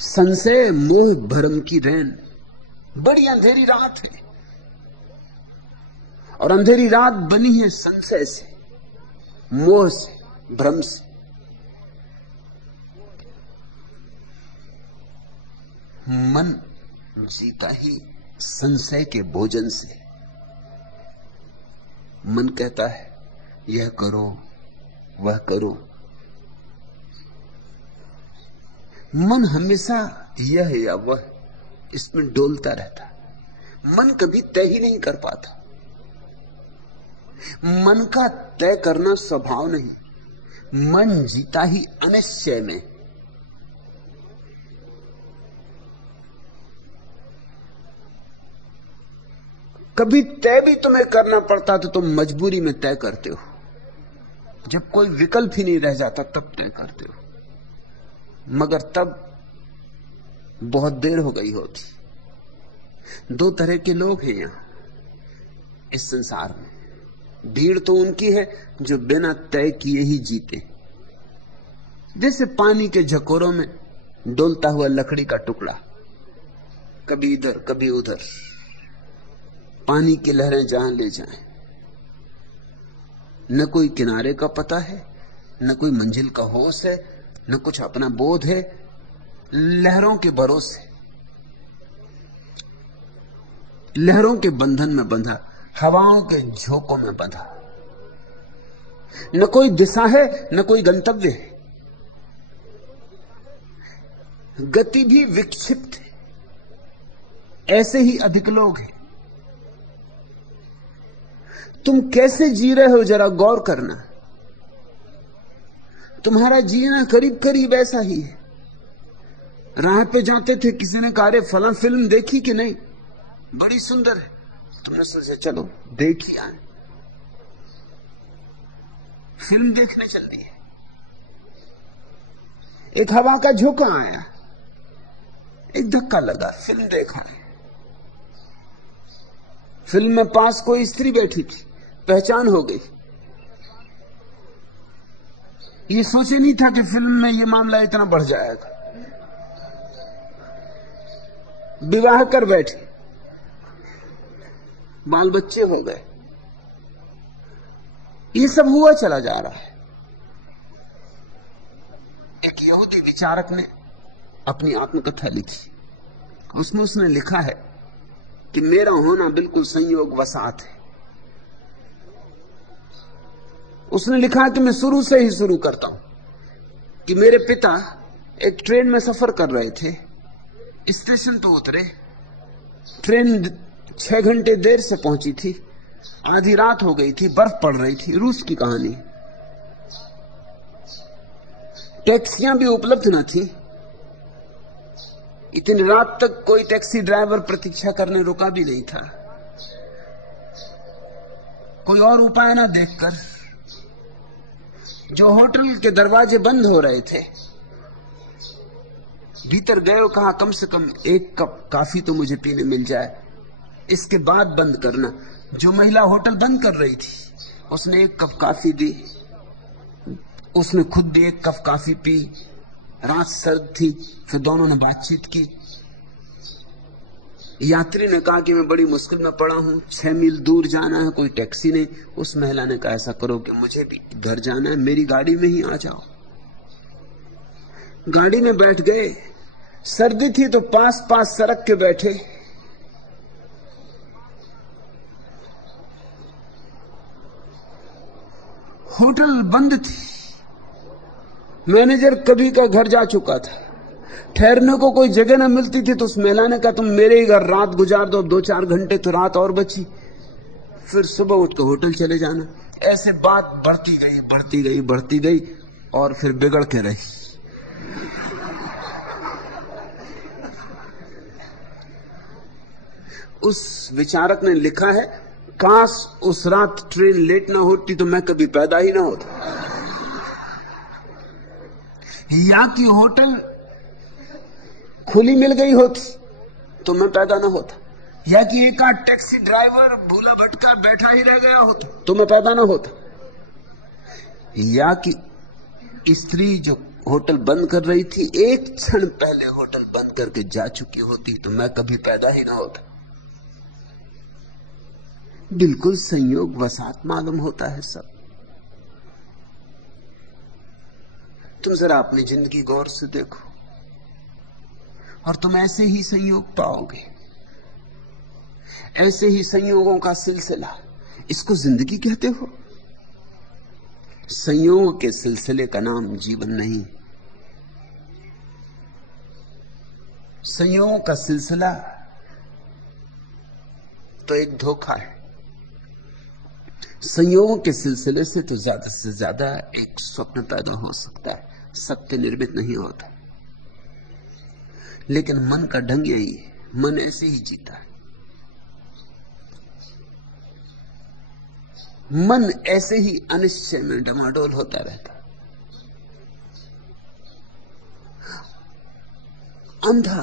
संशय मोह भरम की रैन, बड़ी अंधेरी रात है और अंधेरी रात बनी है संशय से, मोह से, भ्रम से। मन जीता ही संशय के भोजन से। मन कहता है यह करो वह करो, मन हमेशा यह या वह इसमें डोलता रहता है, मन कभी तय ही नहीं कर पाता। मन का तय करना स्वभाव नहीं, मन जीता ही अनिश्चय में। कभी तय भी तुम्हें करना पड़ता तो तुम मजबूरी में तय करते हो, जब कोई विकल्प ही नहीं रह जाता तब तय करते हो, मगर तब बहुत देर हो गई होती। दो तरह के लोग हैं यहां, इस संसार में। भीड़ तो उनकी है जो बिना तय किए ही जीते, जैसे पानी के झकोरों में डोलता हुआ लकड़ी का टुकड़ा, कभी इधर कभी उधर, पानी की लहरें जहां ले जाएं। न कोई किनारे का पता है, न कोई मंजिल का होश है, न कुछ अपना बोध है, लहरों के भरोसे, लहरों के बंधन में बंधा, हवाओं के झोंकों में बंधा। न कोई दिशा है, न कोई गंतव्य है, गति भी विक्षिप्त है। ऐसे ही अधिक लोग हैं। तुम कैसे जी रहे हो जरा गौर करना। तुम्हारा जीना करीब करीब ऐसा ही है। राह पे जाते थे, किसी ने कहा रे फला फिल्म देखी कि नहीं, बड़ी सुंदर है, तुमने सोचा चलो देखी आए, फिल्म देखने चल दिए। एक हवा का झोंका आया, एक धक्का लगा, फिल्म देखा। फिल्म में पास कोई स्त्री बैठी थी, पहचान हो गई। ये सोचे नहीं था कि फिल्म में ये मामला इतना बढ़ जाएगा। विवाह कर बैठे, बाल बच्चे हो गए। ये सब हुआ चला जा रहा है। एक यहूदी विचारक ने अपनी आत्मकथा लिखी। उसमें उसने लिखा है कि मेरा होना बिल्कुल संयोग वसात है। उसने लिखा कि मैं शुरू से ही शुरू करता हूं कि मेरे पिता एक ट्रेन में सफर कर रहे थे, स्टेशन पे उतरे, ट्रेन 6 घंटे देर से पहुंची थी, आधी रात हो गई थी, बर्फ पड़ रही थी। रूस की कहानी। टैक्सियां भी उपलब्ध न थी। इतनी रात तक कोई टैक्सी ड्राइवर प्रतीक्षा करने रुका भी नहीं था। कोई और उपाय ना देखकर जो होटल के दरवाजे बंद हो रहे थे, भीतर गए और कहा कम से कम 1 कप काफी तो मुझे पीने मिल जाए, इसके बाद बंद करना। जो महिला होटल बंद कर रही थी उसने 1 कप काफी दी। उसने खुद भी 1 कप काफी पी। रात सर्द थी। फिर दोनों ने बातचीत की। यात्री ने कहा कि मैं बड़ी मुश्किल में पड़ा हूं, 6 मील दूर जाना है, कोई टैक्सी नहीं। उस महिला ने कहा ऐसा करो कि मुझे भी घर जाना है, मेरी गाड़ी में ही आ जाओ। गाड़ी में बैठ गए। सर्दी थी तो पास पास सड़क के बैठे। होटल बंद थी। मैनेजर कभी का घर जा चुका था। ठहरने को कोई जगह ना मिलती थी तो उस महिला ने कहा तुम मेरे ही घर रात गुजार दो, 2-4 घंटे तो रात और बची, फिर सुबह उठकर होटल चले जाना। ऐसे बात बढ़ती गई, बढ़ती गई, बढ़ती गई और फिर बिगड़ के रही। उस विचारक ने लिखा है, काश उस रात ट्रेन लेट ना होती तो मैं कभी पैदा ही ना होता, या कि होटल खुली मिल गई होती तो मैं पैदा ना होता, या कि एक आध टैक्सी ड्राइवर भूला भटका बैठा ही रह गया होता तो मैं पैदा ना होता, या कि स्त्री जो होटल बंद कर रही थी 1 क्षण पहले होटल बंद करके जा चुकी होती तो मैं कभी पैदा ही ना होता। बिल्कुल संयोग वसात मालूम होता है सब। तुम जरा अपनी जिंदगी गौर से देखो और तुम ऐसे ही संयोग पाओगे, ऐसे ही संयोगों का सिलसिला। इसको जिंदगी कहते हो? संयोग के सिलसिले का नाम जीवन नहीं। संयोग का सिलसिला तो एक धोखा है। संयोगों के सिलसिले से तो ज्यादा से ज्यादा एक स्वप्न पैदा हो सकता है, सत्य निर्मित नहीं होता। लेकिन मन का ढंग यही है, मन ऐसे ही जीता है। मन ऐसे ही अनिश्चय में डमाडोल होता रहता, अंधा,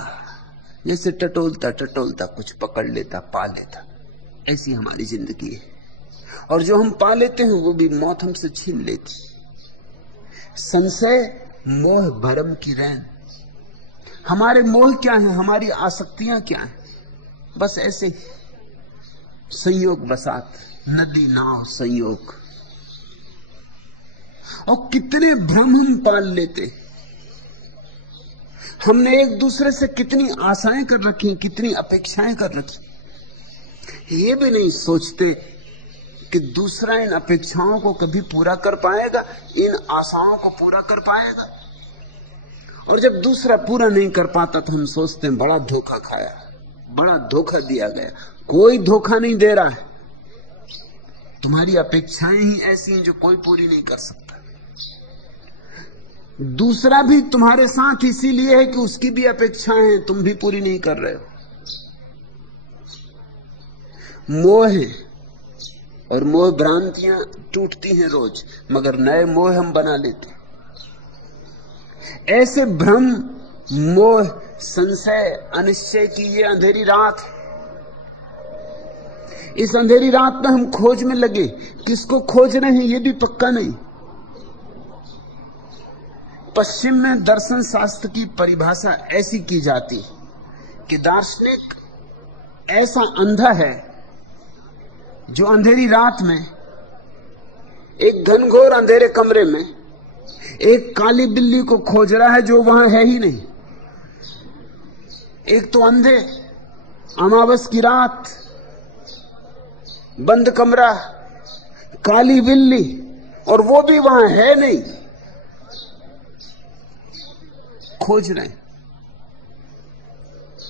जैसे टटोलता टटोलता कुछ पकड़ लेता, पा लेता। ऐसी हमारी जिंदगी है। और जो हम पा लेते हैं वो भी मौत हमसे छीन लेती। संशय मोह भरम की रैन। हमारे मोह क्या है, हमारी आसक्तियां क्या है? बस ऐसे संयोग बसात, नदी नाव संयोग। और कितने भ्रम हम पाल लेते। हमने एक दूसरे से कितनी आशाएं कर रखी, कितनी अपेक्षाएं कर रखी। ये भी नहीं सोचते कि दूसरा इन अपेक्षाओं को कभी पूरा कर पाएगा, इन आशाओं को पूरा कर पाएगा। और जब दूसरा पूरा नहीं कर पाता तो हम सोचते हैं बड़ा धोखा खाया, बड़ा धोखा दिया गया। कोई धोखा नहीं दे रहा है, तुम्हारी अपेक्षाएं ही ऐसी हैं जो कोई पूरी नहीं कर सकता। दूसरा भी तुम्हारे साथ इसीलिए है कि उसकी भी अपेक्षाएं हैं, तुम भी पूरी नहीं कर रहे हो। मोह है और मोह भ्रांतियां टूटती हैं रोज, मगर नए मोह हम बना लेते। ऐसे भ्रम, मोह, संशय, अनिश्चय की ये अंधेरी रात है। इस अंधेरी रात में हम खोज में लगे, किसको खोज रहे हैं ये भी पक्का नहीं। पश्चिम में दर्शन शास्त्र की परिभाषा ऐसी की जाती कि दार्शनिक ऐसा अंधा है जो अंधेरी रात में एक घनघोर अंधेरे कमरे में एक काली बिल्ली को खोज रहा है जो वहां है ही नहीं। एक तो अंधे, अमावस की रात, बंद कमरा, काली बिल्ली, और वो भी वहां है नहीं, खोज रहे हैं।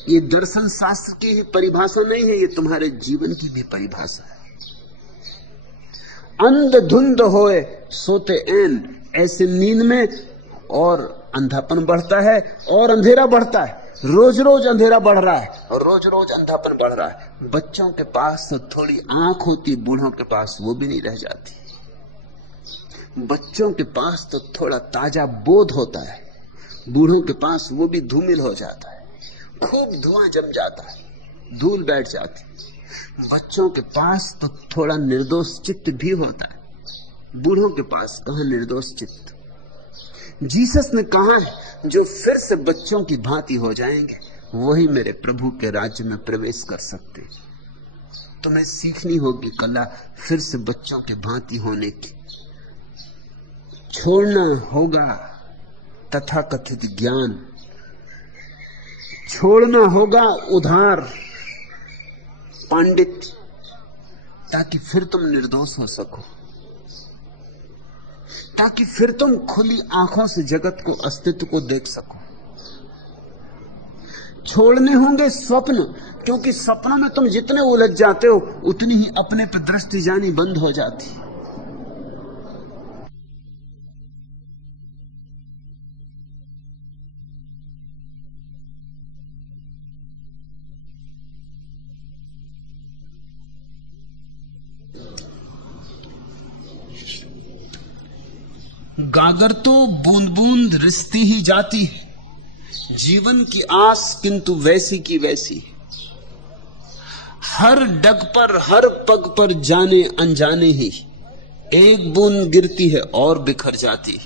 ये दर्शन शास्त्र की परिभाषा नहीं है, ये तुम्हारे जीवन की भी परिभाषा है। अंध धुंध होए सोते ऐन, ऐसे नींद में और अंधापन बढ़ता है और अंधेरा बढ़ता है। रोज रोज अंधेरा बढ़ रहा है और रोज रोज अंधापन बढ़ रहा है। बच्चों के पास तो थोड़ी आंख होती, बूढ़ों के पास वो भी नहीं रह जाती। बच्चों के पास तो थोड़ा ताजा बोध होता है, बूढ़ों के पास वो भी धूमिल हो जाता है। खूब धुआं जम जाता है, धूल बैठ जाती। बच्चों के पास तो थोड़ा निर्दोष चित्त भी होता है, बूढ़ों के पास कहां निर्दोष चित्त। जीसस ने कहा है जो फिर से बच्चों की भांति हो जाएंगे वही मेरे प्रभु के राज्य में प्रवेश कर सकते। तुम्हें सीखनी होगी कला फिर से बच्चों के भांति होने की। छोड़ना होगा तथाकथित ज्ञान, छोड़ना होगा उधार पांडित्य, ताकि फिर तुम निर्दोष हो सको, ताकि फिर तुम खुली आंखों से जगत को, अस्तित्व को देख सको। छोड़ने होंगे स्वप्न, क्योंकि सपनों में तुम जितने उलझ जाते हो उतनी ही अपने पर दृष्टि जानी बंद हो जाती। गागर तो बूंद बूंद रिसती ही जाती है, जीवन की आस किंतु वैसी की वैसी। हर डग पर, हर पग पर जाने अनजाने ही एक बूंद गिरती है और बिखर जाती।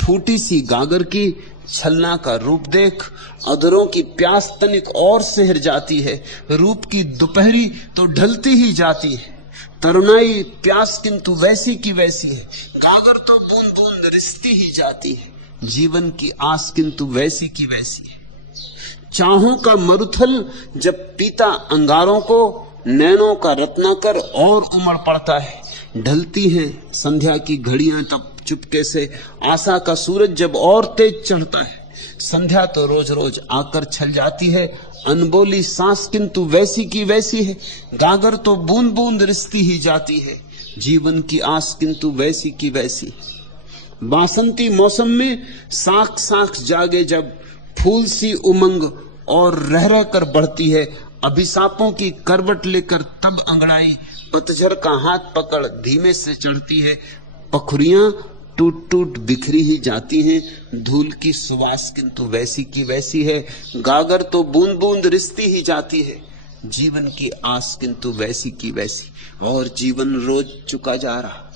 फूटी सी गागर की छलना का रूप देख अधरों की प्यास तनिक और सिहर जाती है। रूप की दोपहरी तो ढलती ही जाती है, तरुणाई प्यास किंतु वैसी की वैसी है। गागर तो बूंद बूंद रिसती ही जाती है, जीवन की आस किंतु वैसी की वैसी है। चाहों का मरुथल जब पीता अंगारों को, नैनों का रत्नाकर और उमड़ पड़ता है। ढलती हैं संध्या की घड़ियां तब चुपके से, आशा का सूरज जब और तेज चढ़ता है। संध्या तो रोज रोज आकर छल जाती है, अनबोली सांस किंतु वैसी की वैसी है। गागर तो बूंद बूंद रिसती ही जाती है, जीवन की आस किंतु वैसी की वैसी। बासंती मौसम में साख साख जागे जब, फूल सी उमंग और रह रह कर बढ़ती है। अभिशापों की करवट लेकर तब अंगड़ाई, पतझड़ का हाथ पकड़ धीमे से चढ़ती है। पखुरियां टूट टूट बिखरी ही जाती हैं, धूल की सुवास किंतु वैसी की वैसी है। गागर तो बूंद बूंद रिसती ही जाती है, जीवन की आस किंतु वैसी की वैसी, और जीवन रोज चुका जा रहा,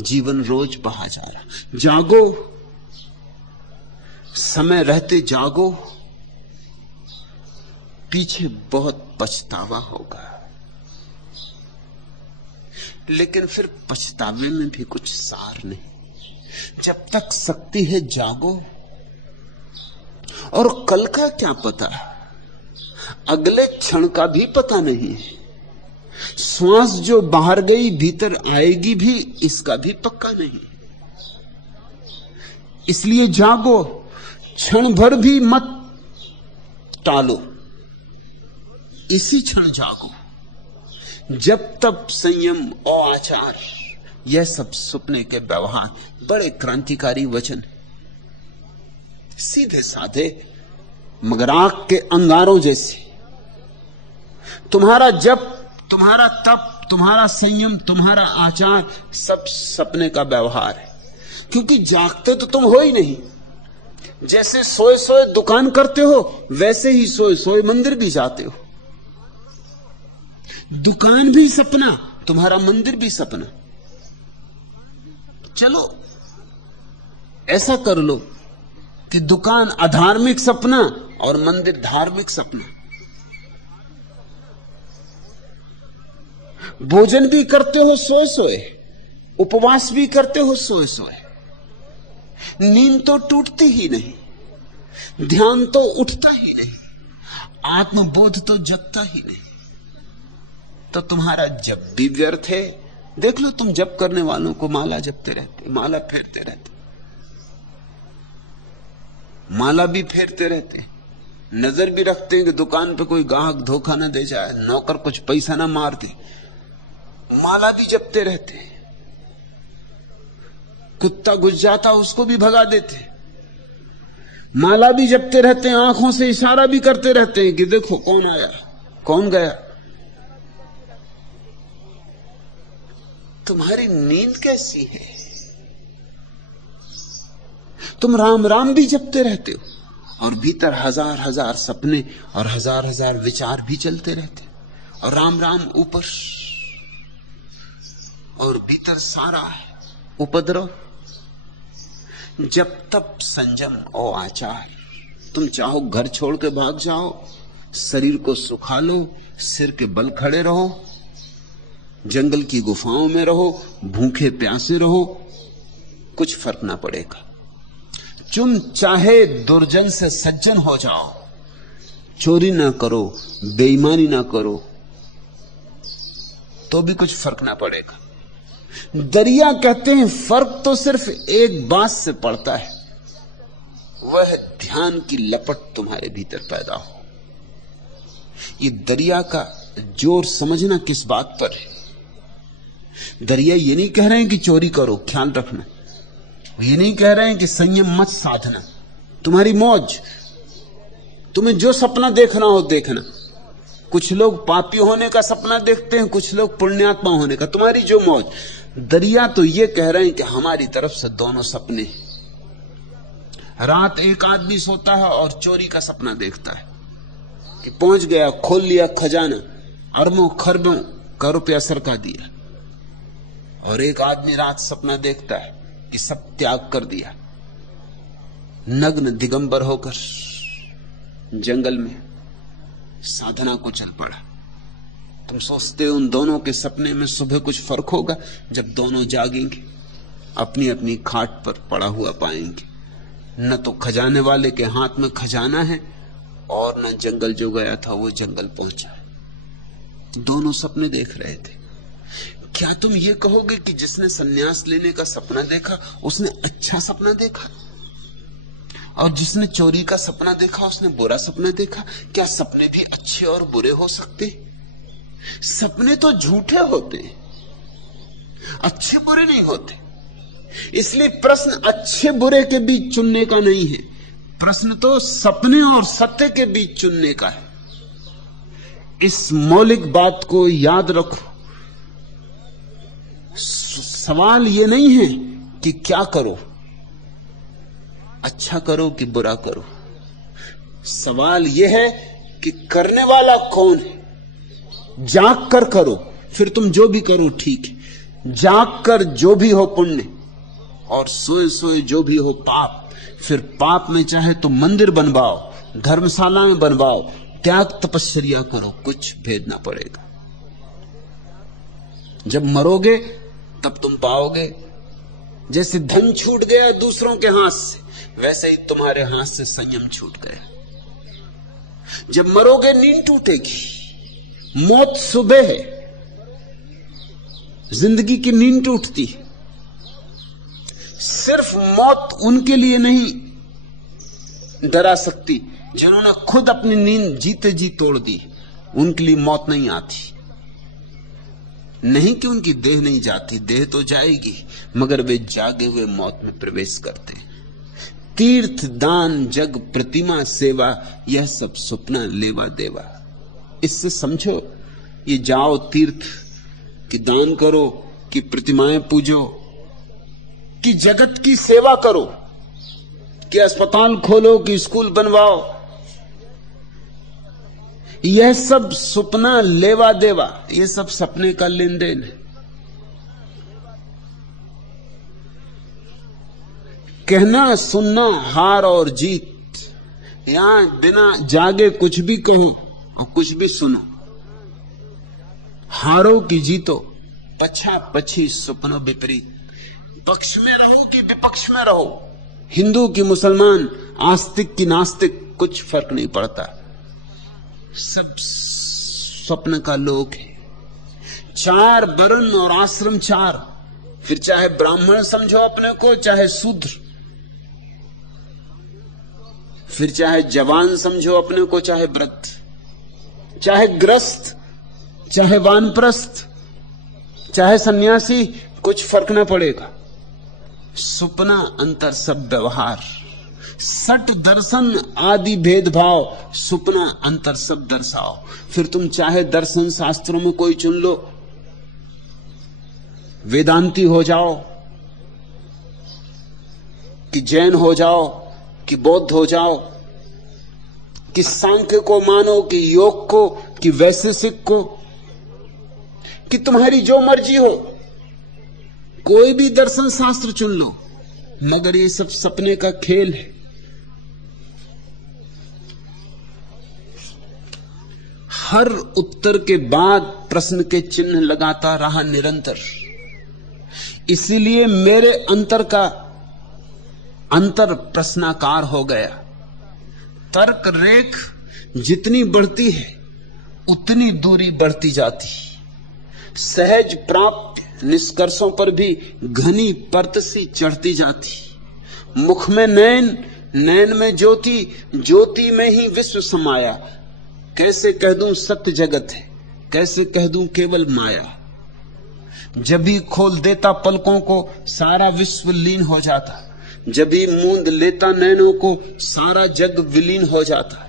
जीवन रोज बहा जा रहा। जागो, समय रहते जागो, पीछे बहुत पछतावा होगा। लेकिन फिर पछतावे में भी कुछ सार नहीं। जब तक शक्ति है जागो। और कल का क्या पता, अगले क्षण का भी पता नहीं है। श्वास जो बाहर गई भीतर आएगी भी, इसका भी पक्का नहीं। इसलिए जागो, क्षण भर भी मत टालो, इसी क्षण जागो। जब तक संयम और आचार, यह सब सुपने के व्यवहार, बड़े क्रांतिकारी वचन, सीधे साधे मगर आग के अंगारों जैसे। तुम्हारा जप, तुम्हारा तप, तुम्हारा संयम, तुम्हारा आचार, सब सपने का व्यवहार है। क्योंकि जागते तो तुम हो ही नहीं। जैसे सोए सोए दुकान करते हो, वैसे ही सोए सोए मंदिर भी जाते हो। दुकान भी सपना, तुम्हारा मंदिर भी सपना। चलो ऐसा कर लो कि दुकान अधार्मिक सपना और मंदिर धार्मिक सपना। भोजन भी करते हो सोए सोए, उपवास भी करते हो सोए सोए, नींद तो टूटती ही नहीं, ध्यान तो उठता ही नहीं, आत्मबोध तो जगता ही नहीं। तो तुम्हारा जप भी व्यर्थ है। देख लो, तुम जप करने वालों को माला जपते रहते, माला फेरते रहते, माला भी फेरते रहते, नजर भी रखते हैं कि दुकान पे कोई ग्राहक धोखा ना दे जाए, नौकर कुछ पैसा ना मार दे, माला भी जपते रहते, कुत्ता घुस जाता उसको भी भगा देते, माला भी जपते रहते हैं, आंखों से इशारा भी करते रहते हैं कि देखो कौन आया कौन गया। तुम्हारी नींद कैसी है? तुम राम राम भी जपते रहते हो और भीतर हजार हजार सपने और हजार हजार विचार भी चलते रहते, और राम राम ऊपर और भीतर सारा उपद्रव। जब तब संयम और आचार। तुम चाहो घर छोड़ के भाग जाओ, शरीर को सुखा लो, सिर के बल खड़े रहो, जंगल की गुफाओं में रहो, भूखे प्यासे रहो, कुछ फर्क ना पड़ेगा। तुम चाहे दुर्जन से सज्जन हो जाओ, चोरी ना करो, बेईमानी ना करो, तो भी कुछ फर्क ना पड़ेगा। दरिया कहते हैं फर्क तो सिर्फ एक बात से पड़ता है, वह ध्यान की लपट तुम्हारे भीतर पैदा हो। ये दरिया का जोर समझना किस बात पर है। दरिया ये नहीं कह रहे हैं कि चोरी करो, ख्याल रखना, ये नहीं कह रहे हैं कि संयम मत साधना, तुम्हारी मौज, तुम्हें जो सपना देखना हो देखना। कुछ लोग पापी होने का सपना देखते हैं, कुछ लोग पुण्यात्मा होने का, तुम्हारी जो मौज। दरिया तो ये कह रहे हैं कि हमारी तरफ से दोनों सपने। रात एक आदमी सोता है और चोरी का सपना देखता है कि पहुंच गया, खोल लिया खजाना, अरबों खरबों का रुपया सरका दिया, और एक आदमी रात सपना देखता है कि सब त्याग कर दिया, नग्न दिगंबर होकर जंगल में साधना को चल पड़ा। तुम सोचते हो उन दोनों के सपने में सुबह कुछ फर्क होगा? जब दोनों जागेंगे, अपनी अपनी खाट पर पड़ा हुआ पाएंगे, न तो खजाने वाले के हाथ में खजाना है और न जंगल जो गया था वो जंगल पहुंचा। दोनों सपने देख रहे थे। क्या तुम ये कहोगे कि जिसने सन्यास लेने का सपना देखा उसने अच्छा सपना देखा, और जिसने चोरी का सपना देखा उसने बुरा सपना देखा? क्या सपने भी अच्छे और बुरे हो सकते? सपने तो झूठे होते, अच्छे बुरे नहीं होते। इसलिए प्रश्न अच्छे बुरे के बीच चुनने का नहीं है, प्रश्न तो सपने और सत्य के बीच चुनने का है। इस मौलिक बात को याद रखो। सवाल ये नहीं है कि क्या करो, अच्छा करो कि बुरा करो। सवाल यह है कि करने वाला कौन है, जाग कर करो, फिर तुम जो भी करो ठीक है। जाग कर जो भी हो पुण्य, और सोए सोए जो भी हो पाप। फिर पाप में चाहे तो मंदिर बनवाओ, धर्मशालाएं बनवाओ, त्याग तपस्या करो, कुछ भेद ना पड़ेगा। जब मरोगे तब तुम पाओगे, जैसे धन छूट गया दूसरों के हाथ से, वैसे ही तुम्हारे हाथ से संयम छूट गया। जब मरोगे नींद टूटेगी। मौत सुबह है, जिंदगी की नींद टूटती है। सिर्फ मौत उनके लिए नहीं डरा सकती जिन्होंने खुद अपनी नींद जीते जी तोड़ दी, उनके लिए मौत नहीं आती। नहीं कि उनकी देह नहीं जाती, देह तो जाएगी, मगर वे जागे हुए मौत में प्रवेश करते हैं। तीर्थ दान जग प्रतिमा सेवा, यह सब सुपना लेवा देवा। इससे समझो, ये जाओ तीर्थ कि दान करो, कि प्रतिमाएं पूजो, कि जगत की सेवा करो, कि अस्पताल खोलो, कि स्कूल बनवाओ, यह सब सुपना लेवा देवा, यह सब सपने का लेन देन है। कहना सुनना हार और जीत, यहां बिना जागे कुछ भी कहो और कुछ भी सुनो। हारो कि जीतो, पछा पछी सुपनो विपरीत। पक्ष में रहो कि विपक्ष में रहो, हिंदू की मुसलमान, आस्तिक की नास्तिक, कुछ फर्क नहीं पड़ता। सब स्वप्न का लोक है। चार वर्ण और आश्रम चार, फिर चाहे ब्राह्मण समझो अपने को, चाहे शूद्र, फिर चाहे जवान समझो अपने को, चाहे व्रत, चाहे ग्रस्त, चाहे वानप्रस्थ, चाहे सन्यासी, कुछ फर्क ना पड़ेगा। सुपना अंतर सब व्यवहार, सट दर्शन आदि भेदभाव, सुपना अंतर सब दर्शाओ। फिर तुम चाहे दर्शन शास्त्रों में कोई चुन लो, वेदांती हो जाओ, कि जैन हो जाओ, कि बौद्ध हो जाओ, कि सांख्य को मानो, कि योग को, कि वैशेषिक को, कि तुम्हारी जो मर्जी हो, कोई भी दर्शन शास्त्र चुन लो, मगर ये सब सपने का खेल है। हर उत्तर के बाद प्रश्न के चिन्ह लगाता रहा निरंतर। इसीलिए मेरे अंतर का अंतर प्रश्नाकार हो गया। तर्क रेख जितनी बढ़ती है उतनी दूरी बढ़ती जाती। सहज प्राप्त निष्कर्षों पर भी घनी परत सी चढ़ती जाती। मुख में नैन, नैन में ज्योति, ज्योति में ही विश्व समाया। कैसे कह दूं सत्य जगत है, कैसे कह दूं केवल माया। जब भी खोल देता पलकों को सारा विश्व लीन हो जाता, जब भी मूंद लेता नैनों को सारा जग विलीन हो जाता।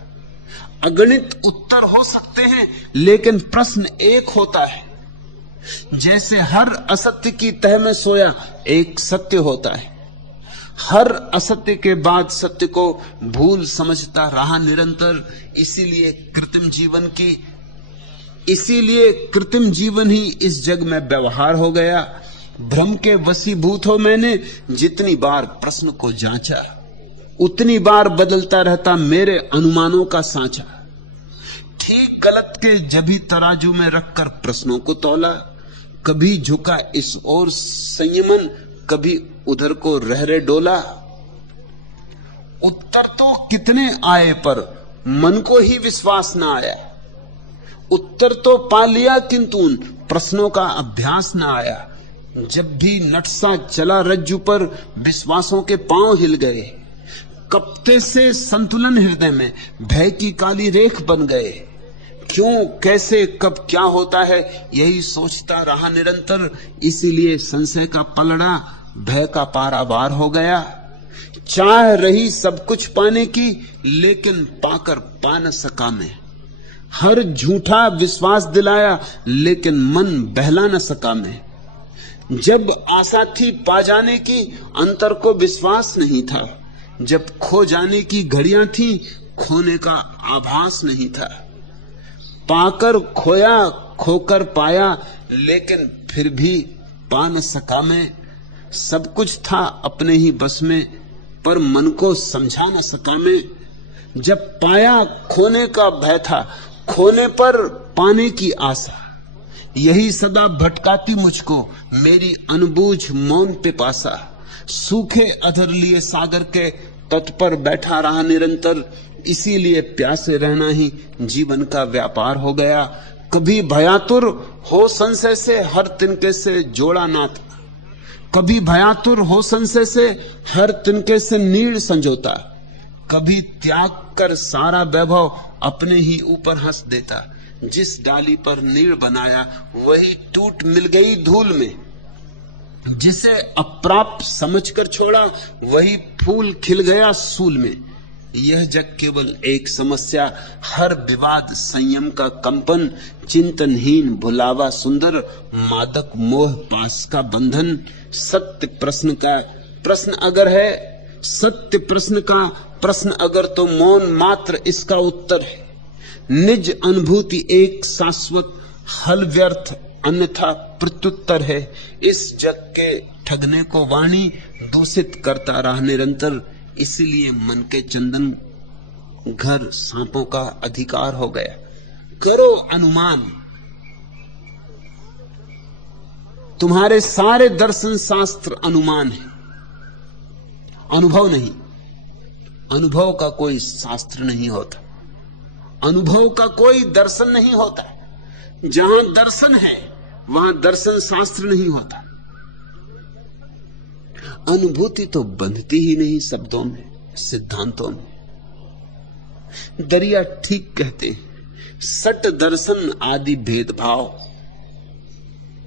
अगणित उत्तर हो सकते हैं लेकिन प्रश्न एक होता है। जैसे हर असत्य की तह में सोया एक सत्य होता है। हर असत्य के बाद सत्य को भूल समझता रहा निरंतर। इसीलिए कृत्रिम जीवन ही इस जग में व्यवहार हो गया। भ्रम के वशीभूत हो मैंने जितनी बार प्रश्न को जांचा, उतनी बार बदलता रहता मेरे अनुमानों का सांचा। ठीक गलत के जभी तराजू में रखकर प्रश्नों को तौला, कभी झुका इस ओर संयमन, कभी उधर को रहरे डोला। उत्तर तो कितने आए पर मन को ही विश्वास ना आया। उत्तर तो पा लिया किंतु उन प्रश्नों का अभ्यास ना आया। जब भी नटसा चला रज्जू पर विश्वासों के पांव हिल गए। कपते से संतुलन हृदय में भय की काली रेख बन गए। क्यों, कैसे, कब क्या होता है यही सोचता रहा निरंतर। इसीलिए संशय का पलड़ा भय का पारावार हो गया। चाह रही सब कुछ पाने की लेकिन पाकर पा न सका मैं। हर झूठा विश्वास दिलाया लेकिन मन बहला न सका मैं। जब आशा थी पा जाने की अंतर को विश्वास नहीं था। जब खो जाने की घड़ियां थी खोने का आभास नहीं था। पाकर खोया, खोकर पाया लेकिन फिर भी पा न सका मैं। सब कुछ था अपने ही बस में पर मन को समझा न सका मैं। जब पाया खोने का भय था, खोने पर पाने की आशा। यही सदा भटकाती मुझको मेरी अनबूझ मौन पिपासा। सूखे अधर लिए सागर के तट पर बैठा रहा निरंतर, इसीलिए प्यासे रहना ही जीवन का व्यापार हो गया। कभी भयातुर हो संशय से हर तिनके से जोड़ा नाथ, कभी भयातुर हो संशय से हर तिनके से नीड़ संजोता। कभी त्याग कर सारा वैभव अपने ही ऊपर हंस देता। जिस डाली पर नीड़ बनाया वही टूट मिल गई धूल में। जिसे अप्राप्त समझकर छोड़ा वही फूल खिल गया सूल में। यह जग केवल एक समस्या, हर विवाद संयम का कंपन। चिंतनहीन भुलावा सुंदर, मादक मोह पास का बंधन। सत्य प्रश्न का प्रश्न अगर है, सत्य प्रश्न का प्रश्न अगर, तो मौन मात्र इसका उत्तर है। निज अनुभूति एक शाश्वत, हल व्यर्थ अन्यथा प्रत्युत्तर है। इस जग के ठगने को वाणी दूषित करता रहा निरंतर, इसीलिए मन के चंदन घर सांपों का अधिकार हो गया। करो अनुमान, तुम्हारे सारे दर्शन शास्त्र अनुमान है, अनुभव नहीं। अनुभव का कोई शास्त्र नहीं होता, अनुभव का कोई दर्शन नहीं होता। जहां दर्शन है वहां दर्शन शास्त्र नहीं होता। अनुभूति तो बंधती ही नहीं शब्दों में, सिद्धांतों में। दरिया ठीक कहते हैं, सट दर्शन आदि भेदभाव।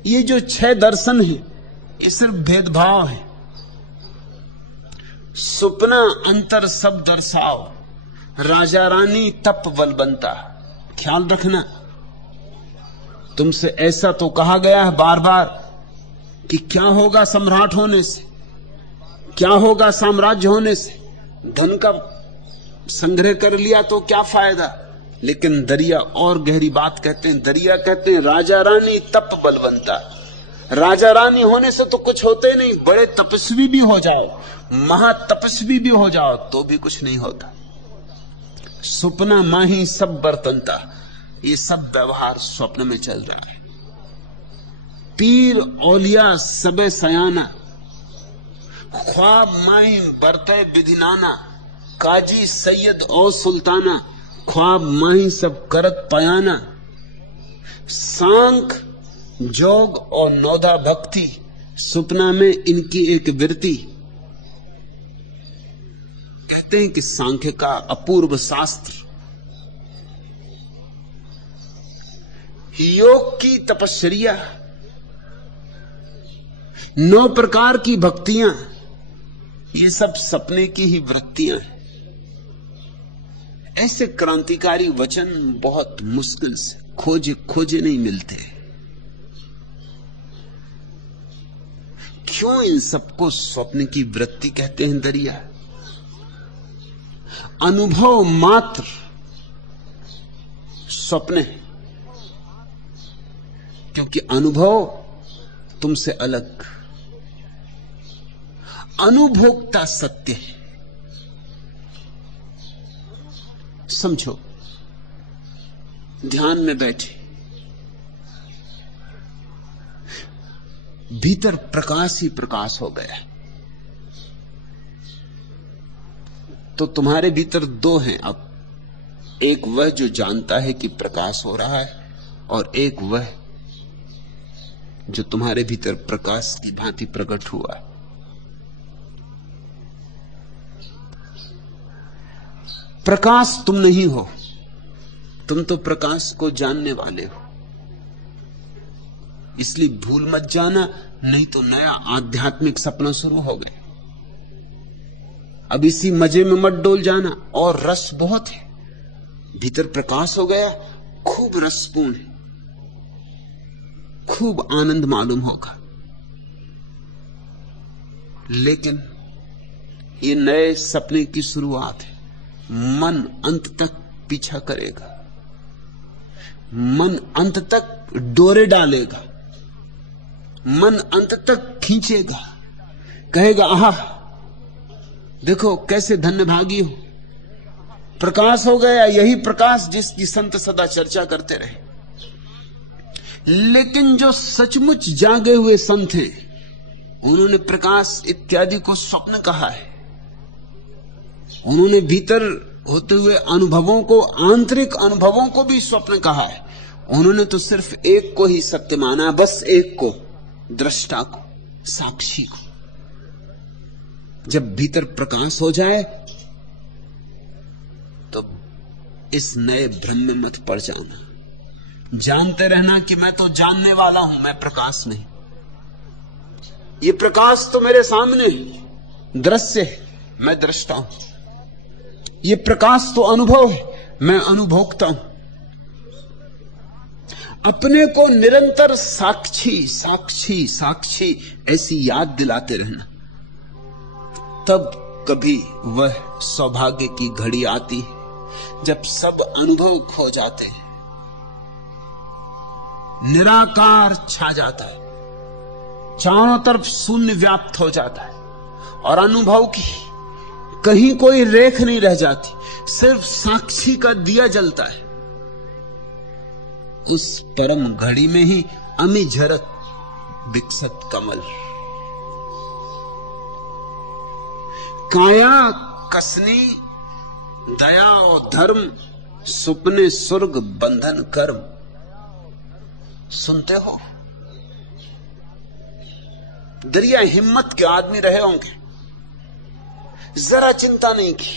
ये जो 6 दर्शन है ये सिर्फ भेदभाव है। सुपना अंतर सब दर्शाओ, राजा रानी तप बलबंता। ख्याल रखना, तुमसे ऐसा तो कहा गया है बार बार कि क्या होगा सम्राट होने से, क्या होगा साम्राज्य होने से। धन का संग्रह कर लिया तो क्या फायदा। लेकिन दरिया और गहरी बात कहते हैं। दरिया कहते हैं राजा रानी तप बलवंता। राजा रानी होने से तो कुछ होते नहीं, बड़े तपस्वी भी हो जाओ, महातपस्वी भी हो जाओ तो भी कुछ नहीं होता। सुपना माही सब बर्तनता, ये सब व्यवहार स्वप्न में चल रहा है। पीर औलिया सबे सयाना, ख्वाब माही बरते विधिनाना। काजी सैयद और सुल्ताना, ख्वाब माही सब करत पयाना। सांख जोग और नौदा भक्ति, सुपना में इनकी एक वृत्ति। कहते हैं कि सांख्य का अपूर्व शास्त्र, योग की तपश्चर्या, 9 प्रकार की भक्तियां, ये सब सपने की ही वृत्तियां हैं। ऐसे क्रांतिकारी वचन बहुत मुश्किल से खोजे खोजे नहीं मिलते। क्यों इन सबको स्वप्न की वृत्ति कहते हैं दरिया? अनुभव मात्र स्वप्न है, क्योंकि अनुभव तुमसे अलग, अनुभोक्ता सत्य है। समझो, ध्यान में बैठे, भीतर प्रकाश ही प्रकाश हो गया, तो तुम्हारे भीतर 2 हैं अब। एक वह जो जानता है कि प्रकाश हो रहा है, और एक वह जो तुम्हारे भीतर प्रकाश की भांति प्रकट हुआ है। प्रकाश तुम नहीं हो, तुम तो प्रकाश को जानने वाले हो। इसलिए भूल मत जाना, नहीं तो नया आध्यात्मिक सपना शुरू हो गए। अब इसी मजे में मत डोल जाना। और रस बहुत है, भीतर प्रकाश हो गया, खूब रसपूर्ण है, खूब आनंद मालूम होगा। लेकिन ये नए सपने की शुरुआत है। मन अंत तक पीछा करेगा, मन अंत तक डोरे डालेगा, मन अंत तक खींचेगा, कहेगा आहा देखो कैसे धन्यभागी हो, प्रकाश हो गया। यही प्रकाश जिसकी संत सदा चर्चा करते रहे। लेकिन जो सचमुच जागे हुए संत हैं, उन्होंने प्रकाश इत्यादि को स्वप्न कहा है। उन्होंने भीतर होते हुए अनुभवों को, आंतरिक अनुभवों को भी स्वप्न कहा है। उन्होंने तो सिर्फ एक को ही सत्य माना, बस एक को, दृष्टा को, साक्षी को। जब भीतर प्रकाश हो जाए तो इस नए भ्रम में मत पड़ जाना। जानते रहना कि मैं तो जानने वाला हूं, मैं प्रकाश नहीं। ये प्रकाश तो मेरे सामने दृश्य है, मैं दृष्टा हूं। ये प्रकाश तो अनुभव है, मैं अनुभोक्ता हूं। अपने को निरंतर साक्षी साक्षी साक्षी ऐसी याद दिलाते रहना, तब कभी वह सौभाग्य की घड़ी आती है जब सब अनुभव खो जाते हैं, निराकार छा जाता है, चारों तरफ शून्य व्याप्त हो जाता है और अनुभव की कहीं कोई रेख नहीं रह जाती, सिर्फ साक्षी का दिया जलता है। उस परम घड़ी में ही अमी झरत विकसत कमल, काया कसनी दया और धर्म, सुपने स्वर्ग बंधन कर्म। सुनते हो? दरिया हिम्मत के आदमी रहे होंगे, जरा चिंता नहीं की,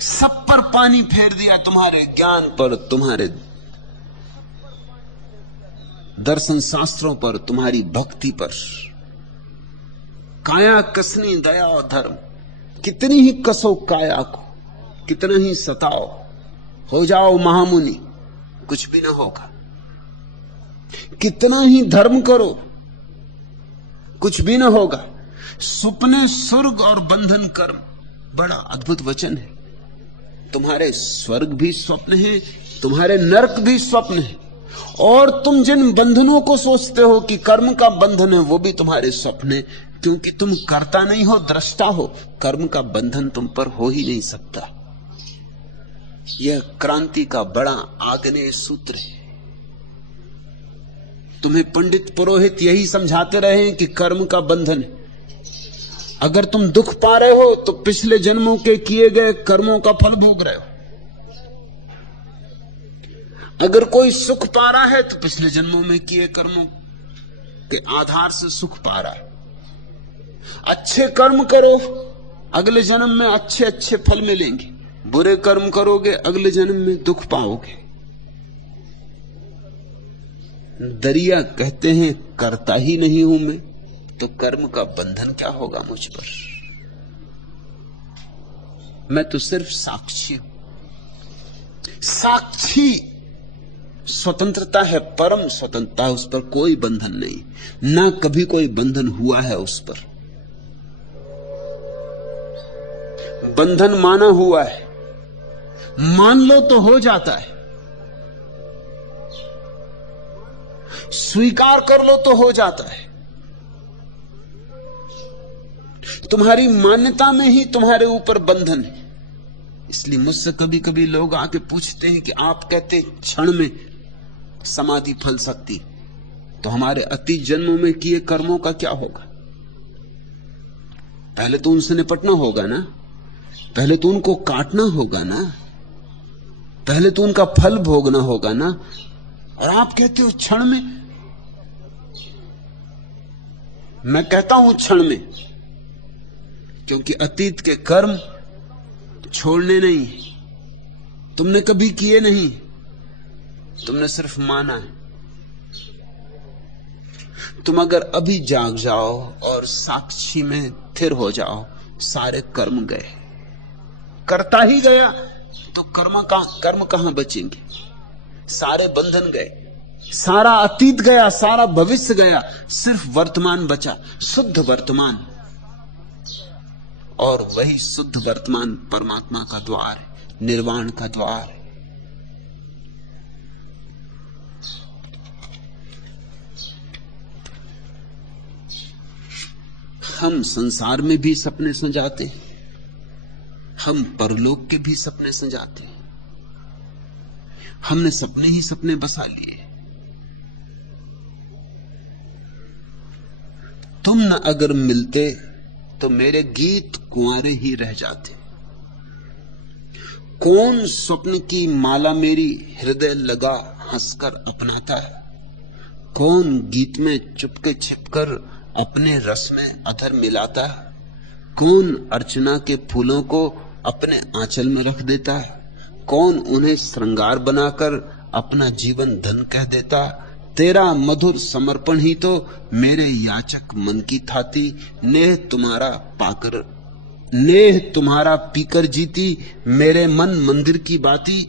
सब पर पानी फेर दिया, तुम्हारे ज्ञान पर, तुम्हारे दर्शन शास्त्रों पर, तुम्हारी भक्ति पर। काया कसनी दया और धर्म, कितनी ही कसो काया को, कितना ही सताओ, हो जाओ महामुनि, कुछ भी ना होगा। कितना ही धर्म करो, कुछ भी ना होगा। सुपने स्वर्ग और बंधन कर्म, बड़ा अद्भुत वचन है। तुम्हारे स्वर्ग भी स्वप्न है, तुम्हारे नरक भी स्वप्न है, और तुम जिन बंधनों को सोचते हो कि कर्म का बंधन है, वो भी तुम्हारे स्वप्न है, क्योंकि तुम कर्ता नहीं हो, दृष्टा हो। कर्म का बंधन तुम पर हो ही नहीं सकता। यह क्रांति का बड़ा आग्नेय सूत्र है। तुम्हें पंडित पुरोहित यही समझाते रहे हैं कि कर्म का बंधन है। अगर तुम दुख पा रहे हो तो पिछले जन्मों के किए गए कर्मों का फल भोग रहे हो। अगर कोई सुख पा रहा है तो पिछले जन्मों में किए कर्मों के आधार से सुख पा रहा है। अच्छे कर्म करो, अगले जन्म में अच्छे अच्छे फल मिलेंगे। बुरे कर्म करोगे, अगले जन्म में दुख पाओगे। दरिया कहते हैं करता ही नहीं हूं मैं, तो कर्म का बंधन क्या होगा मुझ पर? मैं तो सिर्फ साक्षी हूं। साक्षी स्वतंत्रता है, परम स्वतंत्रता, उस पर कोई बंधन नहीं, ना कभी कोई बंधन हुआ है उस पर। बंधन माना हुआ है, मान लो तो हो जाता है, स्वीकार कर लो तो हो जाता है। तुम्हारी मान्यता में ही तुम्हारे ऊपर बंधन है। इसलिए मुझसे कभी कभी लोग आके पूछते हैं कि आप कहते क्षण में समाधि फल सकती, तो हमारे अतीत जन्मों में किए कर्मों का क्या होगा? पहले तो उनसे निपटना होगा ना, पहले तो उनको काटना होगा ना, पहले तो उनका फल भोगना होगा ना। और आप कहते हो क्षण में। मैं कहता हूं क्षण में, क्योंकि अतीत के कर्म छोड़ने नहीं, तुमने कभी किए नहीं, तुमने सिर्फ माना है। तुम अगर अभी जाग जाओ और साक्षी में स्थिर हो जाओ, सारे कर्म गए। करता ही गया तो कर्म कहां बचेंगे? सारे बंधन गए, सारा अतीत गया, सारा भविष्य गया, सिर्फ वर्तमान बचा, शुद्ध वर्तमान। और वही शुद्ध वर्तमान परमात्मा का द्वार है, निर्वाण का द्वार है। हम संसार में भी सपने सजाते हैं, हम परलोक के भी सपने सजाते हैं। हमने सपने ही सपने बसा लिए। तुम न अगर मिलते तो मेरे गीत कुंवारे ही रह जाते। कौन स्वप्न की माला मेरी हृदय लगा हंसकर अपनाता है? कौन गीत में चुपके छिपकर अपने रस में अधर मिलाता है? कौन अर्चना के फूलों को अपने आंचल में रख देता है? कौन उन्हें श्रृंगार बनाकर अपना जीवन धन कह देता? तेरा मधुर समर्पण ही तो मेरे याचक मन की थाती। नेह तुम्हारा पीकर जीती, मेरे मन मंदिर की बाती।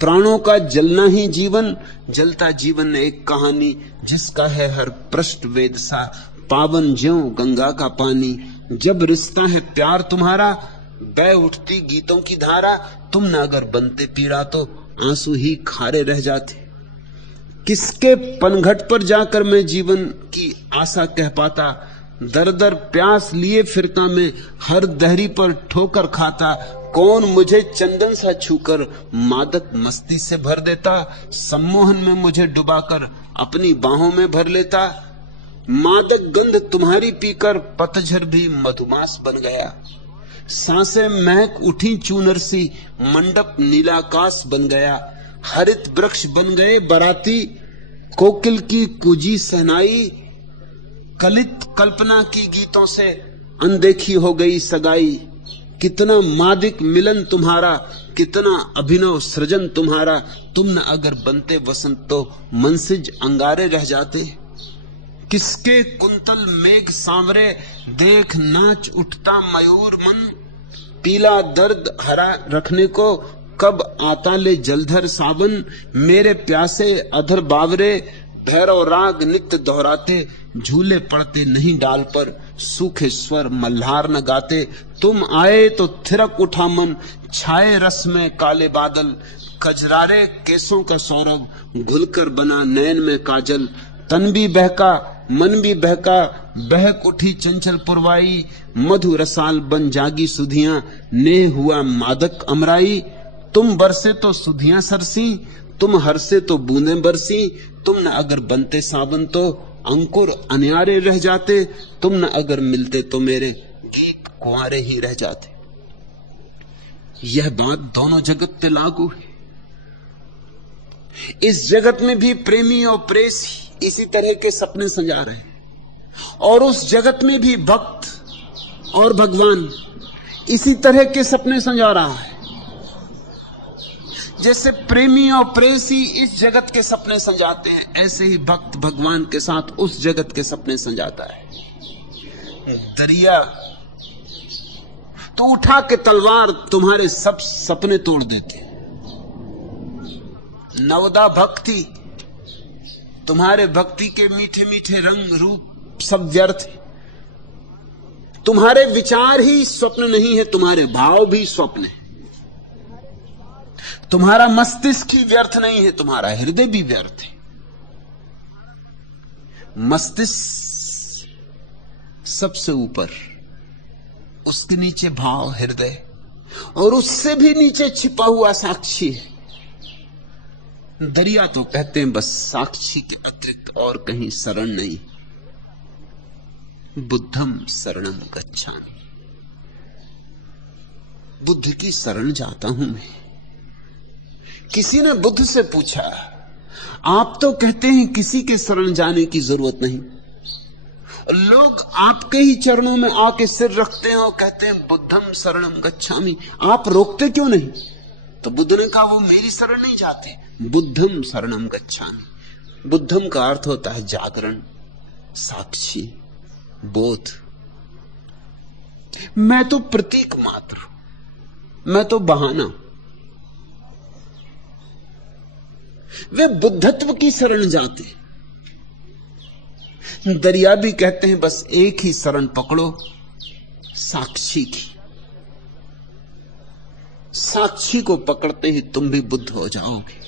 प्राणों का जलना ही जीवन, जलता जीवन एक कहानी, जिसका है हर पृष्ठ वेद सा, पावन ज्यों गंगा का पानी। जब रिश्ता है प्यार तुम्हारा, बह उठती गीतों की धारा। तुम न अगर बनते पीड़ा तो आंसू ही खारे रह जाते। किसके पनघट पर जाकर मैं जीवन की आशा कह पाता? दर दर प्यास लिए फिरता मैं, हर दहरी पर ठोकर खाता। कौन मुझे चंदन सा छूकर मादक मस्ती से भर देता? सम्मोहन में मुझे डुबाकर अपनी बाहों में भर लेता। मादक गंध तुम्हारी पीकर पतझर भी मधुमास बन गया। सांसें महक उठी चूनर सी, मंडप नीलाकाश बन गया। हरित वृक्ष बन गए बराती, कोकिल की कुजी सहनाई। कलित कल्पना की गीतों से अनदेखी हो गई सगाई। कितना मादिक मिलन तुम्हारा, कितना अभिनव सृजन तुम्हारा। तुम न अगर बनते वसंत तो मनसिज अंगारे रह जाते। किसके कुंतल मेघ सांवरे देख नाच उठता मयूर मन। पीला दर्द हरा रखने को कब आता ले जलधर सावन। मेरे प्यासे अधर बावरे भैरव राग नित्य दोहराते। झूले पड़ते नहीं डाल पर, सूखे स्वर मल्हार न गाते। तुम आए तो थिरक उठा मन, छाए रस में काले बादल। कजरारे केसों का सौरभ घुलकर बना नयन में काजल। तन भी बहका मन भी बहका, बहक उठी चंचल पुरवाई। मधु रसाल बन जागी सुधियां, ने हुआ मादक अमराई। तुम बरसे तो सुधियां सरसी, तुम हरसे तो बूंदें बरसी। तुम न अगर बनते सावन तो अंकुर अनयारे रह जाते। तुम न अगर मिलते तो मेरे गीत कुंवारे ही रह जाते। यह बात दोनों जगत पे लागू है। इस जगत में भी प्रेमी और प्रेसी इसी तरह के सपने सजा रहे हैं, और उस जगत में भी भक्त और भगवान इसी तरह के सपने सजा रहा है। जैसे प्रेमी और प्रेसी इस जगत के सपने संजाते हैं, ऐसे ही भक्त भगवान के साथ उस जगत के सपने संजाता है। दरिया तो उठा के तलवार तुम्हारे सब सपने तोड़ देते। नवदा भक्ति, तुम्हारे भक्ति के मीठे मीठे रंग रूप सब व्यर्थ है। तुम्हारे विचार ही स्वप्न नहीं है, तुम्हारे भाव भी स्वप्न है। तुम्हारा मस्तिष्क ही व्यर्थ नहीं है, तुम्हारा हृदय भी व्यर्थ है। मस्तिष्क सबसे ऊपर, उसके नीचे भाव हृदय, और उससे भी नीचे छिपा हुआ साक्षी है। दरिया तो कहते हैं बस साक्षी के अतिरिक्त और कहीं शरण नहीं। बुद्धम शरणम गच्छामि, बुद्ध की शरण जाता हूं मैं। किसी ने बुद्ध से पूछा, आप तो कहते हैं किसी के शरण जाने की जरूरत नहीं, लोग आपके ही चरणों में आके सिर रखते हैं और कहते हैं बुद्धम शरणम गच्छामि, आप रोकते क्यों नहीं? तो बुद्ध ने कहा वो मेरी शरण नहीं जाते, बुद्धम शरणम गच्छामि। बुद्धम का अर्थ होता है जागरण, साक्षी, बोध। मैं तो प्रतीक मात्र, मैं तो बहाना। वे बुद्धत्व की शरण जाते। दरिया भी कहते हैं बस एक ही शरण पकड़ो, साक्षी की। साक्षी को पकड़ते ही तुम भी बुद्ध हो जाओगे।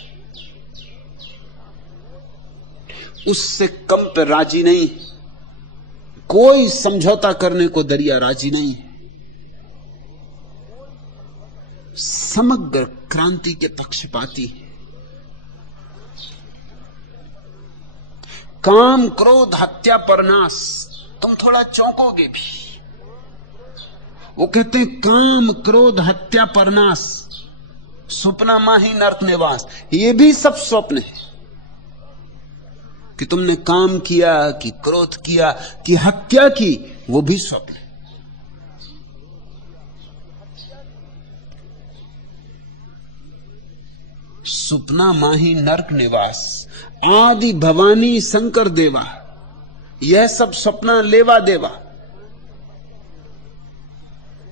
उससे कम पे राजी नहीं कोई समझौता करने को दरिया राजी नहीं है। समग्र क्रांति के पक्षपाती है। काम क्रोध हत्या परनाश, तुम थोड़ा चौंकोगे भी। वो कहते हैं काम क्रोध हत्या परनाश, सुपना माही नरक निवास। ये भी सब स्वप्न है कि तुमने काम किया, कि क्रोध किया, कि हत्या की, वो भी स्वप्न है। सुपना माही नरक निवास, आदि भवानी शंकर देवा, यह सब सपना लेवा देवा।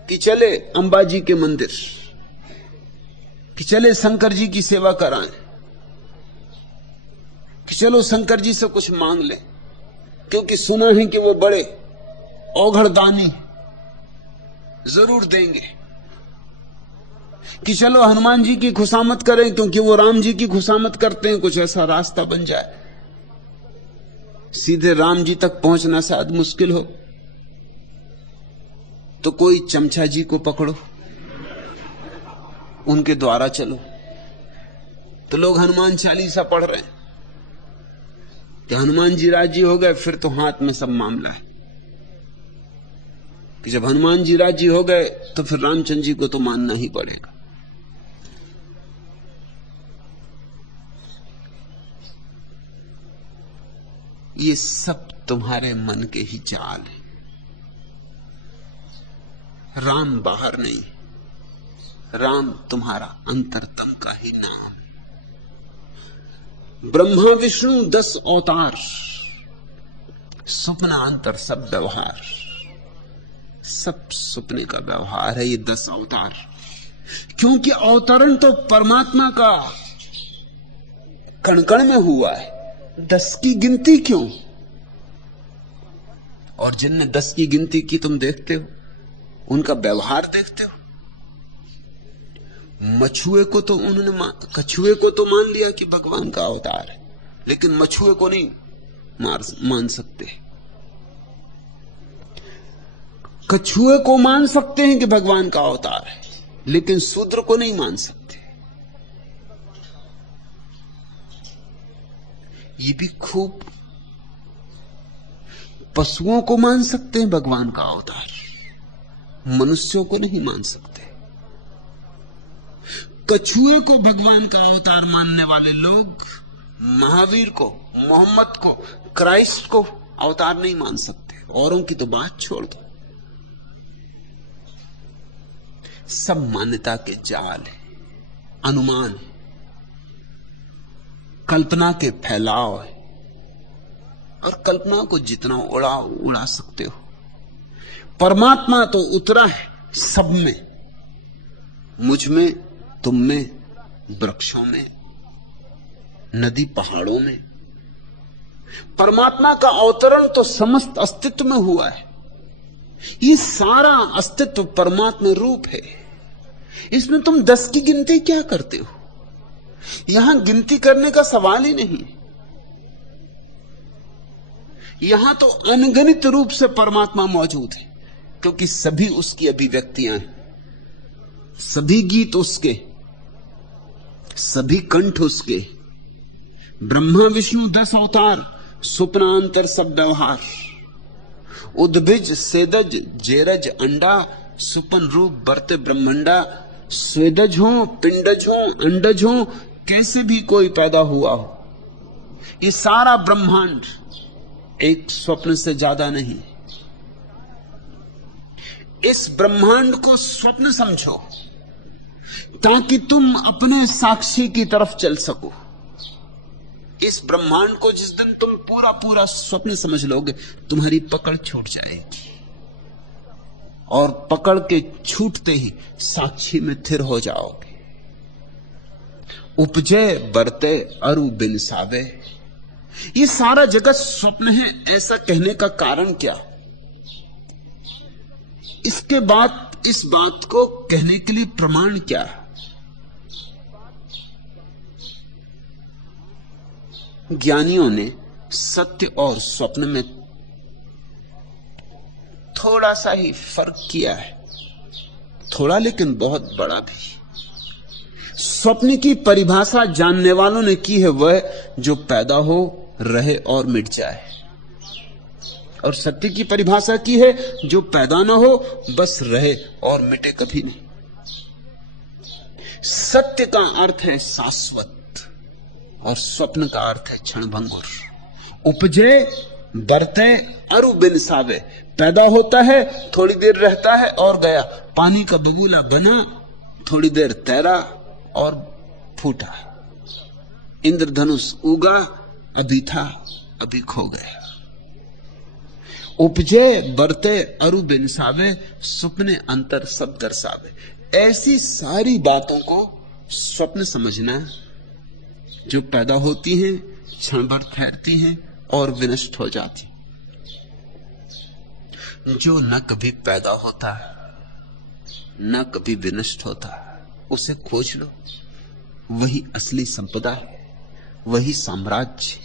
कि चले अंबाजी के मंदिर, कि चले शंकर जी की सेवा कराएं, कि चलो शंकर जी से कुछ मांग ले, क्योंकि सुना है कि वो बड़े औघड़दानी, जरूर देंगे। कि चलो हनुमान जी की खुशामद करें, क्योंकि वो राम जी की खुशामद करते हैं, कुछ ऐसा रास्ता बन जाए। सीधे राम जी तक पहुंचना शायद मुश्किल हो, तो कोई चमचा जी को पकड़ो, उनके द्वारा चलो। तो लोग हनुमान चालीसा पढ़ रहे हैं कि हनुमान जी राजी हो गए, फिर तो हाथ में सब मामला है। कि जब हनुमान जी राजी हो गए तो फिर रामचंद्र जी को तो मानना ही पड़ेगा। ये सब तुम्हारे मन के ही चाल है। राम बाहर नहीं, राम तुम्हारा अंतरतम का ही नाम। ब्रह्मा विष्णु 10 अवतार, सपना अंतर सब व्यवहार। सब सपने का व्यवहार है ये 10 अवतार, क्योंकि अवतरण तो परमात्मा का कण कण में हुआ है। 10 की गिनती क्यों? और जिनने 10 की गिनती की तुम देखते हो, उनका व्यवहार देखते हो। मछुए को तो उन्होंने कछुए को तो मान लिया कि भगवान का अवतार है, लेकिन मछुए को नहीं मान सकते। कछुए को मान सकते हैं कि भगवान का अवतार है, लेकिन शूद्र को नहीं मान सकते। ये भी खूब, पशुओं को मान सकते हैं भगवान का अवतार, मनुष्यों को नहीं मान सकते। कछुए को भगवान का अवतार मानने वाले लोग महावीर को, मोहम्मद को, क्राइस्ट को अवतार नहीं मान सकते। औरों की तो बात छोड़ दो। सब मान्यता के जाल है, अनुमान है, कल्पना के फैलाव है, और कल्पना को जितना उड़ा सकते हो। परमात्मा तो उतरा है सब में, मुझ में, तुम में, वृक्षों में, नदी पहाड़ों में। परमात्मा का अवतरण तो समस्त अस्तित्व में हुआ है। ये सारा अस्तित्व परमात्मा रूप है। इसमें तुम 10 की गिनती क्या करते हो? यहां गिनती करने का सवाल ही नहीं। यहां तो अनगिनत रूप से परमात्मा मौजूद है, क्योंकि सभी उसकी अभिव्यक्तियां हैं, सभी गीत उसके, सभी कंठ उसके। ब्रह्मा विष्णु 10 अवतार, सुपनांतर सब व्यवहार। उद्भिज सेदज जेरज अंडा, सुपन रूप बरते ब्रह्मंडा। स्वेदज हो, पिंडज हो, अंडज हो, कैसे भी कोई पैदा हुआ हो, ये सारा ब्रह्मांड एक स्वप्न से ज्यादा नहीं। इस ब्रह्मांड को स्वप्न समझो, ताकि तुम अपने साक्षी की तरफ चल सको। इस ब्रह्मांड को जिस दिन तुम पूरा पूरा स्वप्न समझ लोगे, तुम्हारी पकड़ छूट जाएगी, और पकड़ के छूटते ही साक्षी में थिर हो जाओगे। उपजे बरते अरु बिन सावे, ये सारा जगत स्वप्न है, ऐसा कहने का कारण क्या? इसके बाद इस बात को कहने के लिए प्रमाण क्या? ज्ञानियों ने सत्य और स्वप्न में थोड़ा सा ही फर्क किया है, थोड़ा लेकिन बहुत बड़ा भी। स्वप्न की परिभाषा जानने वालों ने की है, वह जो पैदा हो, रहे और मिट जाए। और सत्य की परिभाषा की है, जो पैदा ना हो, बस रहे और मिटे कभी नहीं। सत्य का अर्थ है शाश्वत और स्वप्न का अर्थ है क्षणभंगुर। उपजे बरते अरु बिन सावे, पैदा होता है, थोड़ी देर रहता है और गया। पानी का बबूला बना, थोड़ी देर तैरा और फूटा। इंद्रधनुष उगा, अभी था, अभी खो गया। उपजे बरते अरु बिन सावे, सुपने अंतर सब दर्शावे। ऐसी सारी बातों को स्वप्न समझना, जो पैदा होती हैं, क्षण भर ठहरती हैं और विनष्ट हो जाती। जो न कभी पैदा होता, न कभी विनष्ट होता, उसे खोज लो। वही असली संपदा है, वही साम्राज्य।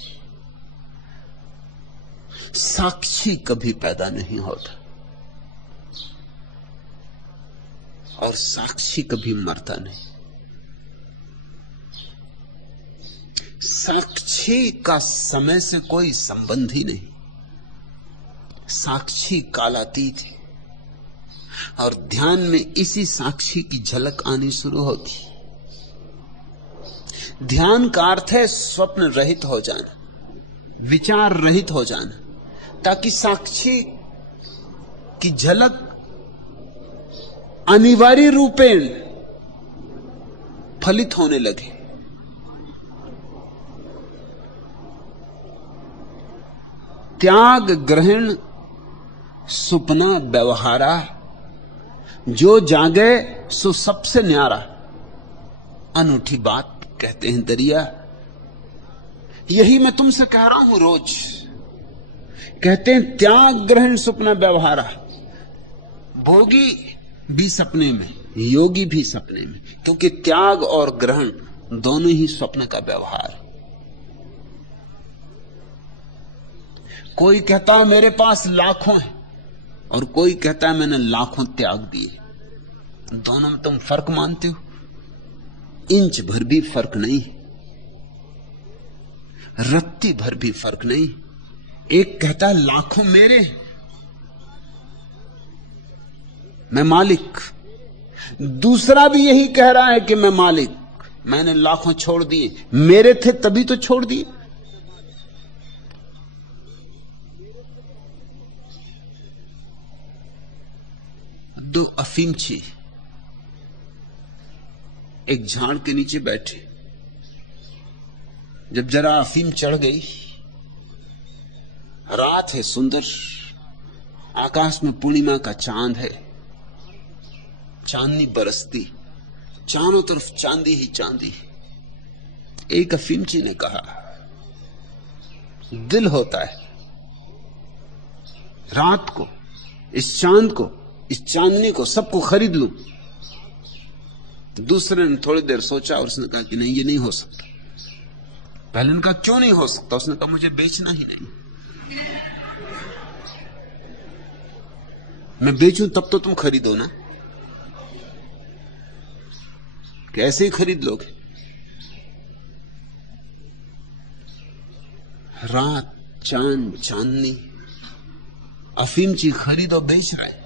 साक्षी कभी पैदा नहीं होता और साक्षी कभी मरता नहीं। साक्षी का समय से कोई संबंध ही नहीं। साक्षी कालातीत है और ध्यान में इसी साक्षी की झलक आनी शुरू होती। ध्यान का अर्थ है स्वप्न रहित हो जाना, विचार रहित हो जाना, ताकि साक्षी की झलक अनिवार्य रूपेण फलित होने लगे। त्याग ग्रहण सुपना व्यवहारा, जो जागे सो सबसे न्यारा। अनूठी बात कहते हैं दरिया। यही मैं तुमसे कह रहा हूं रोज। कहते हैं त्याग ग्रहण सुपना व्यवहारा। भोगी भी सपने में, योगी भी सपने में, क्योंकि त्याग और ग्रहण दोनों ही स्वप्न का व्यवहार। कोई कहता है मेरे पास लाखों है और कोई कहता है मैंने लाखों त्याग दिए। दोनों में तुम फर्क मानते हो? इंच भर भी फर्क नहीं, रत्ती भर भी फर्क नहीं। एक कहता है लाखों मेरे, मैं मालिक। दूसरा भी यही कह रहा है कि मैं मालिक, मैंने लाखों छोड़ दिए, मेरे थे तभी तो छोड़ दिए। दो अफीमची एक झाड़ के नीचे बैठे। जब जरा अफीम चढ़ गई, रात है सुंदर, आकाश में पूर्णिमा का चांद है, चांदनी बरसती, चारों तरफ चांदी ही चांदी। एक अफीमची ने कहा, दिल होता है रात को इस चांद को, इस चांदनी को, सबको खरीद लूं। दूसरे ने थोड़ी देर सोचा और उसने कहा कि नहीं, ये नहीं हो सकता। पहले ने कहा क्यों नहीं हो सकता? उसने कहा मुझे बेचना ही नहीं। मैं बेचूं तब तो तुम खरीदो ना, कैसे ही खरीद लोगे? रात, चांद, चांदनी, अफीमची खरीद और बेच रहा है।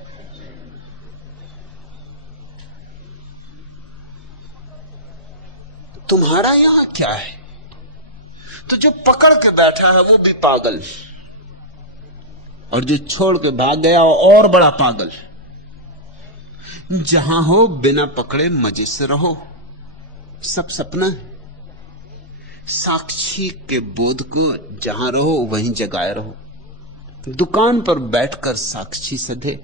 तुम्हारा यहां क्या है? तो जो पकड़ के बैठा है वो भी पागल, और जो छोड़ के भाग गया और बड़ा पागल। जहां हो बिना पकड़े मजे से रहो, सब सपना है। साक्षी के बोध को जहां रहो वहीं जगाए रहो। दुकान पर बैठकर साक्षी सधे,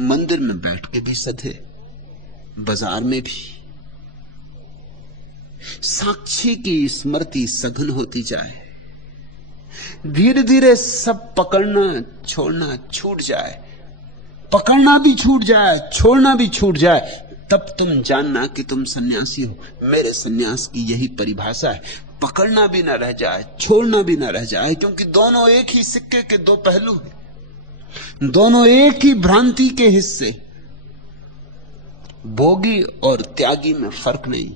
मंदिर में बैठ के भी सधे, बाजार में भी। साक्षी की स्मृति सघन होती जाए, धीरे धीरे सब पकड़ना छोड़ना छूट जाए। पकड़ना भी छूट जाए, छोड़ना भी छूट जाए, तब तुम जानना कि तुम सन्यासी हो। मेरे सन्यास की यही परिभाषा है, पकड़ना भी ना रह जाए, छोड़ना भी ना रह जाए, क्योंकि दोनों एक ही सिक्के के दो पहलू हैं। दोनों एक ही भ्रांति के हिस्से। भोगी और त्यागी में फर्क नहीं।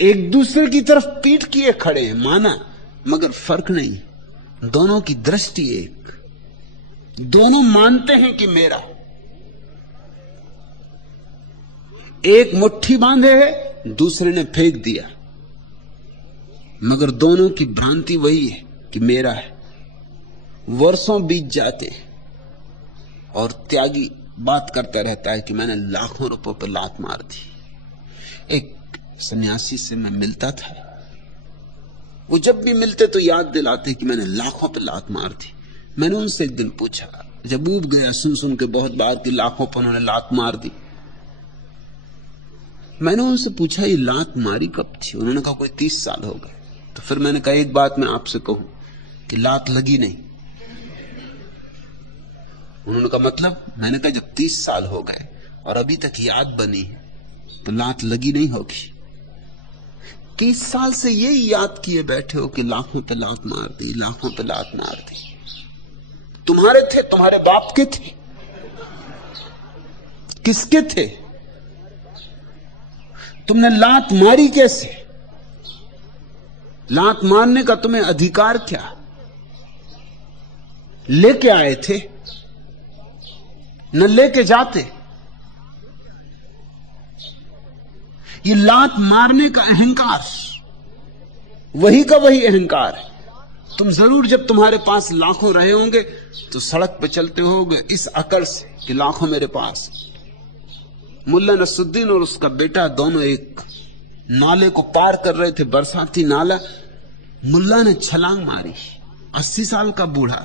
एक दूसरे की तरफ पीठ किए खड़े हैं, माना, मगर फर्क नहीं। दोनों की दृष्टि एक। दोनों मानते हैं कि मेरा। एक मुट्ठी बांधे है, दूसरे ने फेंक दिया, मगर दोनों की भ्रांति वही है कि मेरा है। वर्षों बीत जाते हैं और त्यागी बात करता रहता है कि मैंने लाखों रुपयों पर लात मार दी। एक सन्यासी से मैं मिलता था, वो जब भी मिलते तो याद दिलाते कि मैंने लाखों पर लात मार दी। मैंने उनसे एक दिन पूछा, जब ऊब गया सुन सुन के बहुत बार कि लाखों पर उन्होंने लात मार दी, मैंने उनसे पूछा ये लात मारी कब थी? उन्होंने कहा कोई 30 साल हो गए। तो फिर मैंने कहा एक बात मैं आपसे कहूं कि लात लगी नहीं। उन्होंने कहा मतलब? मैंने कहा जब 30 साल हो गए और अभी तक याद बनी है तो लात लगी नहीं होगी। 30 साल से यही याद किए बैठे हो कि लाखों पे लात मार दी, लाखों पे लात मार दी। तुम्हारे थे? तुम्हारे बाप के थे? किसके थे? तुमने लात मारी कैसे? लात मारने का तुम्हें अधिकार क्या? लेके आए थे, न लेके जाते। ये लात मारने का अहंकार वही का वही अहंकार है। तुम जरूर जब तुम्हारे पास लाखों रहे होंगे तो सड़क पे चलते होगे इस अकड़ से कि लाखों मेरे पास। मुल्ला नसरुद्दीन और उसका बेटा दोनों एक नाले को पार कर रहे थे, बरसाती नाला। मुल्ला ने छलांग मारी, 80 साल का बूढ़ा,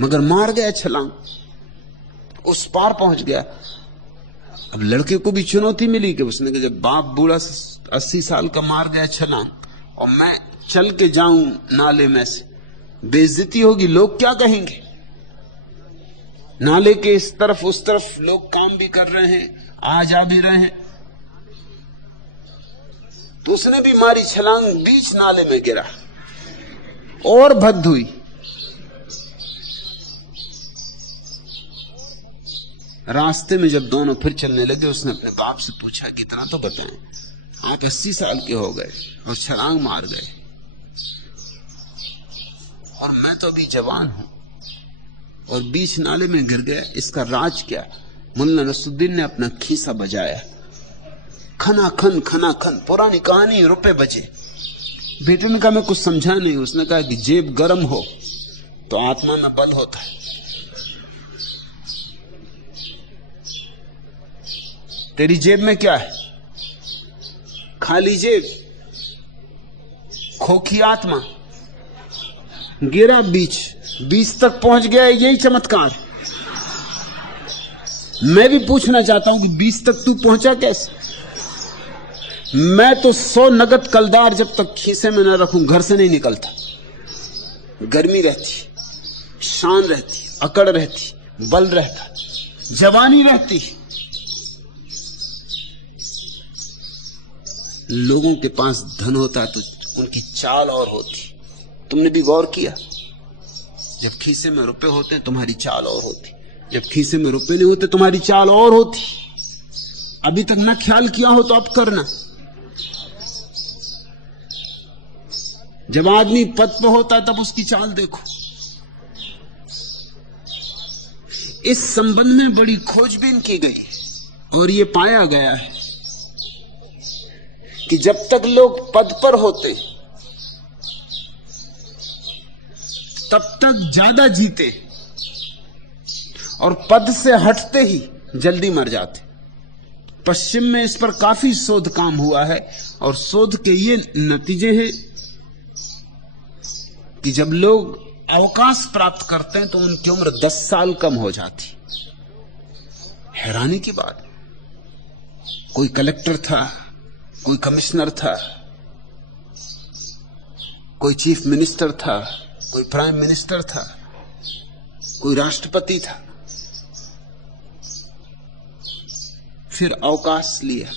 मगर मार गया छलांग, उस पार पहुंच गया। अब लड़के को भी चुनौती मिली कि उसने कहा जब बाप बूढ़ा 80 साल का मार गया छलांग और मैं चल के जाऊं नाले में से, बेइज्जती होगी, लोग क्या कहेंगे? नाले के इस तरफ उस तरफ लोग काम भी कर रहे हैं, आ जा भी रहे हैं। तो उसने भी मारी छलांग, बीच नाले में गिरा और भद्द हुई। रास्ते में जब दोनों फिर चलने लगे, उसने अपने बाप से पूछा कि इतना तो बताएं, आप 80 साल के हो गए और छलांग मार गए और मैं तो अभी जवान हूं और बीच नाले में गिर गया, इसका राज क्या? मुल्ला नसरुद्दीन ने अपना खीसा बजाया, खना खन, पुरानी कहानी, रुपए बचे। बेटे ने कहा मैं कुछ समझा नहीं। उसने कहा कि जेब गर्म हो तो आत्मा में बल होता है। तेरी जेब में क्या है? खाली जेब, खोखी आत्मा। गिरा बीच तक पहुंच गया, यही चमत्कार। मैं भी पूछना चाहता हूं कि बीच तक तू पहुंचा कैसे? मैं तो 100 नगद कलदार जब तक खीसे में न रखूं घर से नहीं निकलता। गर्मी रहती, शान रहती, अकड़ रहती, बल रहता, जवानी रहती। लोगों के पास धन होता है तो उनकी चाल और होती। तुमने भी गौर किया, जब खीसे में रुपए होते हैं तुम्हारी चाल और होती, जब खीसे में रुपए नहीं होते तुम्हारी चाल और होती। अभी तक ना ख्याल किया हो तो अब करना। जब आदमी पद पर होता है तब उसकी चाल देखो। इस संबंध में बड़ी खोजबीन की गई और यह पाया गया है कि जब तक लोग पद पर होते तब तक ज्यादा जीते और पद से हटते ही जल्दी मर जाते। पश्चिम में इस पर काफी शोध काम हुआ है और शोध के ये नतीजे हैं कि जब लोग अवकाश प्राप्त करते हैं तो उनकी उम्र 10 साल कम हो जाती। हैरानी की बात। कोई कलेक्टर था, कोई कमिश्नर था, कोई चीफ मिनिस्टर था, कोई प्राइम मिनिस्टर था, कोई राष्ट्रपति था, फिर अवकाश लिया।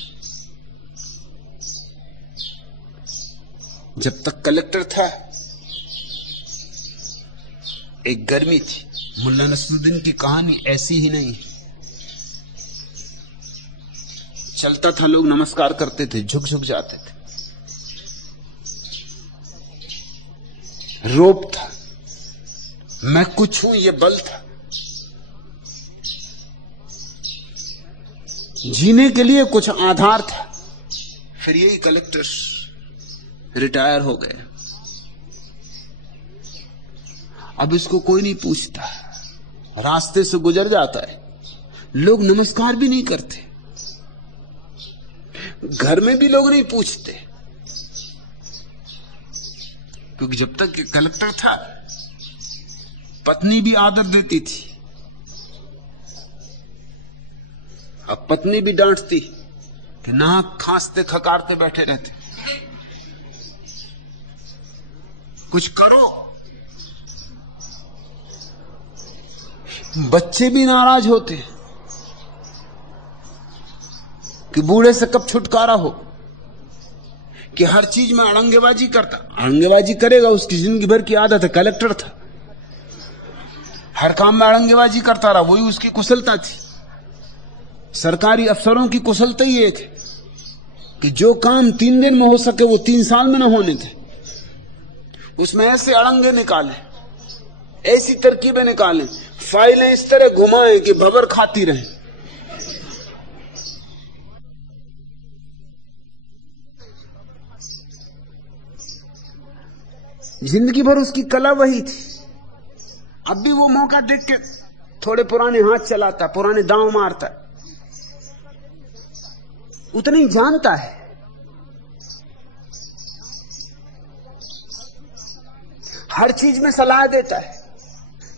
जब तक कलेक्टर था एक गर्मी थी। मुल्ला नसरुद्दीन की कहानी ऐसी ही नहीं। चलता था, लोग नमस्कार करते थे, झुक झुक जाते थे। रोब था, मैं कुछ हूं, ये बल था। जीने के लिए कुछ आधार था। फिर यही कलेक्टर रिटायर हो गए। अब इसको कोई नहीं पूछता, रास्ते से गुजर जाता है, लोग नमस्कार भी नहीं करते, घर में भी लोग नहीं पूछते, क्योंकि जब तक ये कलेक्टर था पत्नी भी आदर देती थी। अब पत्नी भी डांटती कि नाक खांसते खकारते बैठे रहते, कुछ करो। बच्चे भी नाराज होते कि बूढ़े से कब छुटकारा हो, कि हर चीज में अड़ंगेबाजी करता। अड़ंगेबाजी करेगा, उसकी जिंदगी भर की आदत है। कलेक्टर था, हर काम में अड़ंगेबाजी करता रहा, वही उसकी कुशलता थी। सरकारी अफसरों की कुशलता ही एक है कि जो काम 3 दिन में हो सके वो 3 साल में न होने थे। उसमें ऐसे अड़ंगे निकाले, ऐसी तरकीबें निकालें, फाइलें इस तरह घुमाएं कि भबर खाती रहें। जिंदगी भर उसकी कला वही थी। अब भी वो मौका देख के थोड़े पुराने हाथ चलाता, पुराने दांव मारता, उतना ही जानता है। हर चीज में सलाह देता है।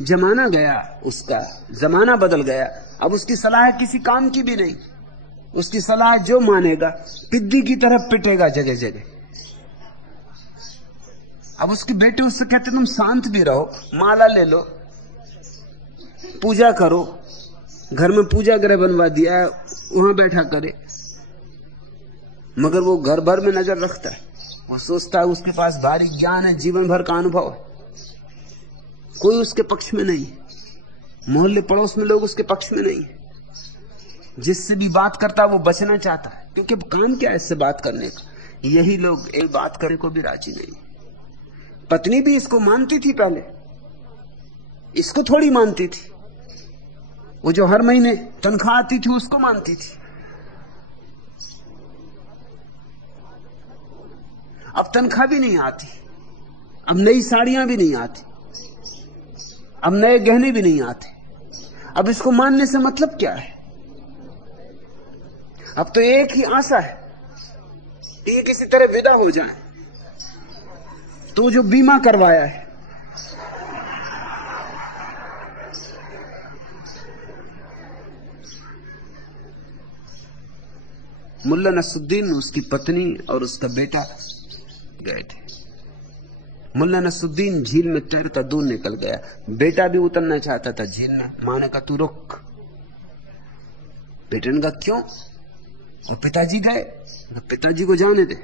जमाना गया उसका, जमाना बदल गया, अब उसकी सलाह किसी काम की भी नहीं। उसकी सलाह जो मानेगा पिद्दी की तरह पिटेगा जगह जगह। अब उसके बेटे उससे कहते तुम शांत भी रहो, माला ले लो, पूजा करो, घर में पूजा गृह बनवा दिया है, वहां बैठा करे। मगर वो घर भर में नजर रखता है। वो सोचता है उसके पास भारी ज्ञान है, जीवन भर का अनुभव है, कोई उसके पक्ष में नहीं। मोहल्ले पड़ोस में लोग उसके पक्ष में नहीं। जिससे भी बात करता है वो बचना चाहता है, क्योंकि काम क्या है इससे बात करने का। यही लोग एक बात करने को भी राजी नहीं। पत्नी भी इसको मानती थी पहले, इसको थोड़ी मानती थी। वो जो हर महीने तनख्वाह आती थी उसको मानती थी। अब तनख्वाह भी नहीं आती, अब नई साड़ियां भी नहीं आती, अब नए गहने भी नहीं आते। अब इसको मानने से मतलब क्या है? अब तो एक ही आशा है, ये किसी तरह विदा हो जाए। तो जो बीमा करवाया है, मुल्ला नसरुद्दीन, उसकी पत्नी और उसका बेटा गए थे। मुल्ला नसरुद्दीन झील में तैरता दूर निकल गया। बेटा भी उतरना चाहता था झील में। मां ने कहा तू रुक। बेटे ने कहा क्यों? और पिताजी गए। पिताजी को जाने दे,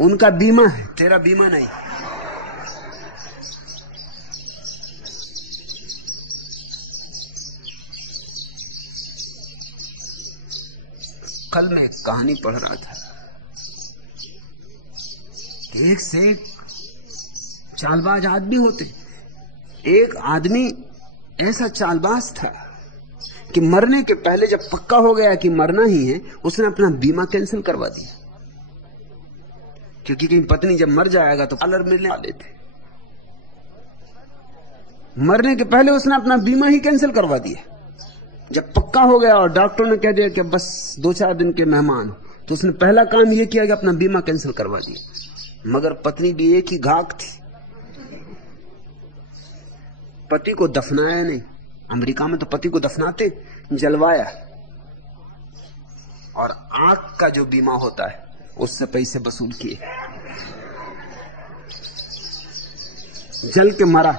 उनका बीमा है, तेरा बीमा नहीं। कल मैं एक कहानी पढ़ रहा था, एक से एक चालबाज आदमी होते। एक आदमी ऐसा चालबाज था कि मरने के पहले जब पक्का हो गया कि मरना ही है, उसने अपना बीमा कैंसिल करवा दिया। क्योंकि कहीं पत्नी जब मर जाएगा तो पार्लर मिलने वाले थे। मरने के पहले उसने अपना बीमा ही कैंसिल करवा दिया। जब पक्का हो गया और डॉक्टर ने कह दिया कि बस 2-4 दिन के मेहमान हो, तो उसने पहला काम यह किया कि अपना बीमा कैंसिल करवा दिया। मगर पत्नी भी एक ही घाक थी, पति को दफनाया नहीं। अमेरिका में तो पति को दफनाते, जलवाया। और आंख का जो बीमा होता है उससे पैसे वसूल किए, जल के मरा।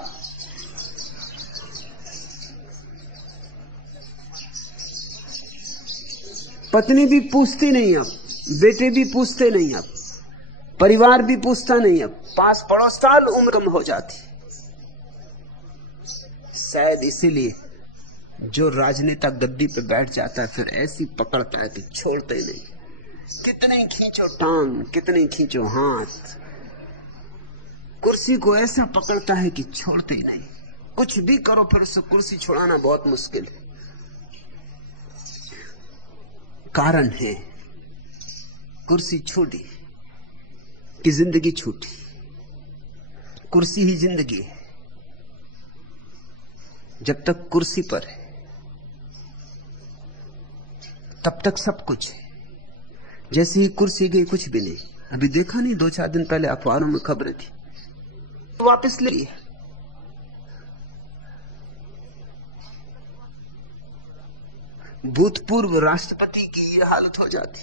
पत्नी भी पूछती नहीं, अब बेटे भी पूछते नहीं, अब परिवार भी पूछता नहीं। अब पास पड़ोस साल उम्र कम हो जाती। शायद इसीलिए जो राजनेता गद्दी पे बैठ जाता है फिर ऐसी पकड़ता है कि छोड़ते नहीं। कितने खींचो टांग, कितने खींचो हाथ, कुर्सी को ऐसा पकड़ता है कि छोड़ते नहीं। कुछ भी करो फिर उससे कुर्सी छुड़ाना बहुत मुश्किल है। कारण है कुर्सी छोटी कि जिंदगी छूटी। कुर्सी ही जिंदगी है। जब तक कुर्सी पर है तब तक सब कुछ है। जैसे ही कुर्सी गई कुछ भी नहीं। अभी देखा नहीं, 2-4 दिन पहले अखबारों में खबरें थी, वापस ले लिया। भूतपूर्व राष्ट्रपति की ये हालत हो जाती।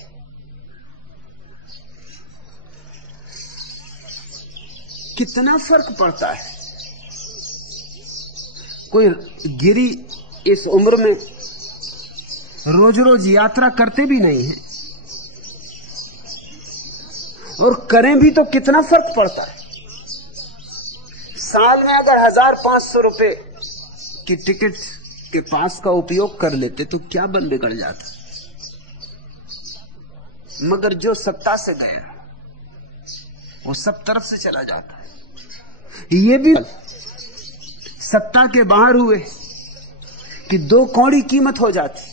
कितना फर्क पड़ता है। कोई गिरी इस उम्र में रोज रोज यात्रा करते भी नहीं है, और करें भी तो कितना फर्क पड़ता है। साल में अगर 1500 रुपए की टिकट के पास का उपयोग कर लेते तो क्या बन बिगड़ जाता। मगर जो सत्ता से गया वो सब तरफ से चला जाता है। ये भी सत्ता के बाहर हुए कि 2 कौड़ी कीमत हो जाती।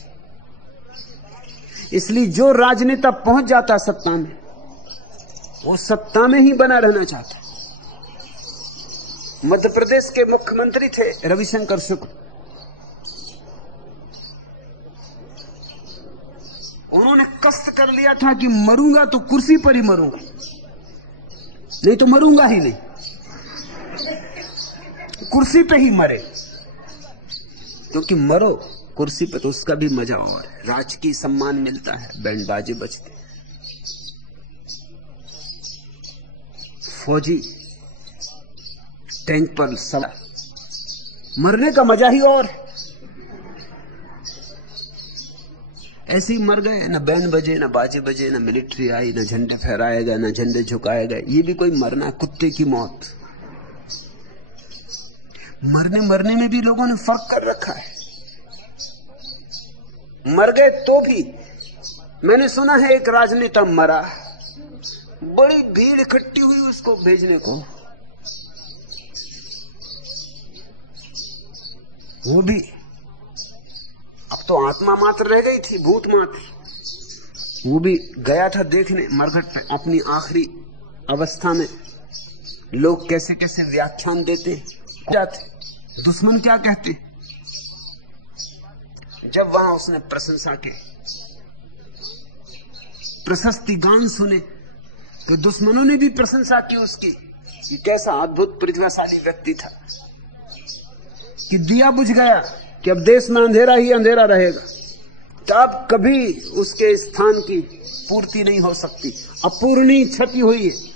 इसलिए जो राजनेता पहुंच जाता सत्ता में वो सत्ता में ही बना रहना चाहता। मध्य प्रदेश के मुख्यमंत्री थे रविशंकर शुक्ल। उन्होंने कष्ट कर लिया था कि मरूंगा तो कुर्सी पर ही मरूंगा, नहीं तो मरूंगा ही नहीं। कुर्सी पे ही मरे, क्योंकि मरो कुर्सी पे तो उसका भी मजा और है। राजकीय सम्मान मिलता है, बैंड बाजे बजते, फौजी टैंक पर सवार, मरने का मजा ही और। ऐसे ही मर गए, ना बैंड बजे, ना बाजे बजे, ना मिलिट्री आई, ना झंडे फहराए गए, ना झंडे झुकाए गए। ये भी कोई मरना, कुत्ते की मौत। मरने मरने में भी लोगों ने फर्क कर रखा है। मर गए तो भी, मैंने सुना है एक राजनेता मरा, बड़ी भीड़ इकट्ठी हुई उसको भेजने को, वो भी अब तो आत्मा मात्र रह गई थी, भूत मात्र। वो भी गया था देखने मरघट पे अपनी आखिरी अवस्था में लोग कैसे कैसे व्याख्यान देते जाते, दुश्मन क्या कहते। जब वहां उसने प्रशंसा के प्रशस्ति गान सुने तो दुश्मनों ने भी प्रशंसा की उसकी कि कैसा अद्भुत प्रतिभाशाली व्यक्ति था, कि दिया बुझ गया कि अब देश में अंधेरा ही अंधेरा रहेगा, तब कभी उसके स्थान की पूर्ति नहीं हो सकती, अपूर्णीय क्षति हुई है।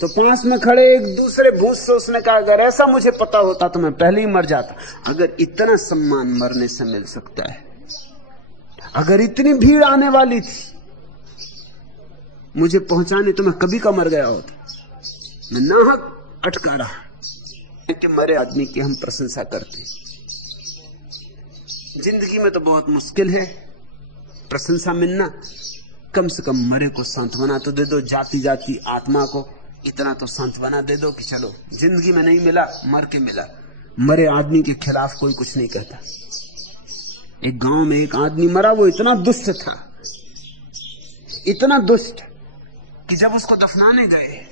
तो पास में खड़े एक दूसरे भूत से उसने कहा, अगर ऐसा मुझे पता होता तो मैं पहले ही मर जाता। अगर इतना सम्मान मरने से मिल सकता है, अगर इतनी भीड़ आने वाली थी मुझे पहुंचाने, तो मैं कभी का मर गया होता। मैं नाहक अटका रहा कि मरे आदमी की हम प्रशंसा करते। जिंदगी में तो बहुत मुश्किल है प्रशंसा मिलना। कम से कम मरे को सांत्वना तो दे दो, जाती जाती आत्मा को इतना तो सांत्वना दे दो कि चलो जिंदगी में नहीं मिला, मर के मिला। मरे आदमी के खिलाफ कोई कुछ नहीं कहता। एक गांव में एक आदमी मरा, वो इतना दुष्ट था, इतना दुष्ट कि जब उसको दफनाने गए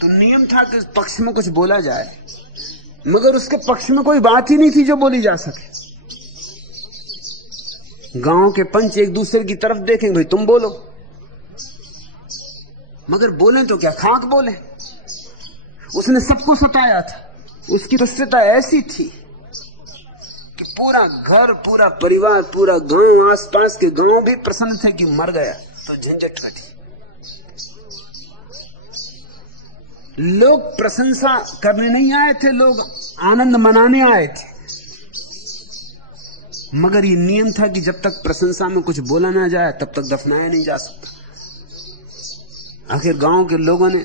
तो नियम था कि पक्ष में कुछ बोला जाए, मगर उसके पक्ष में कोई बात ही नहीं थी जो बोली जा सके। गांव के पंच एक दूसरे की तरफ देखेंगे, भाई तुम बोलो, मगर बोले तो क्या, खाक बोले। उसने सबको सताया था। उसकी दुष्टता ऐसी थी कि पूरा घर, पूरा परिवार, पूरा गांव, आसपास के गांव भी प्रसन्न थे कि मर गया तो झंझट कटी। लोग प्रशंसा करने नहीं आए थे, लोग आनंद मनाने आए थे। मगर ये नियम था कि जब तक प्रशंसा में कुछ बोला ना जाए तब तक दफनाया नहीं जा सकता। आखिर गांव के लोगों ने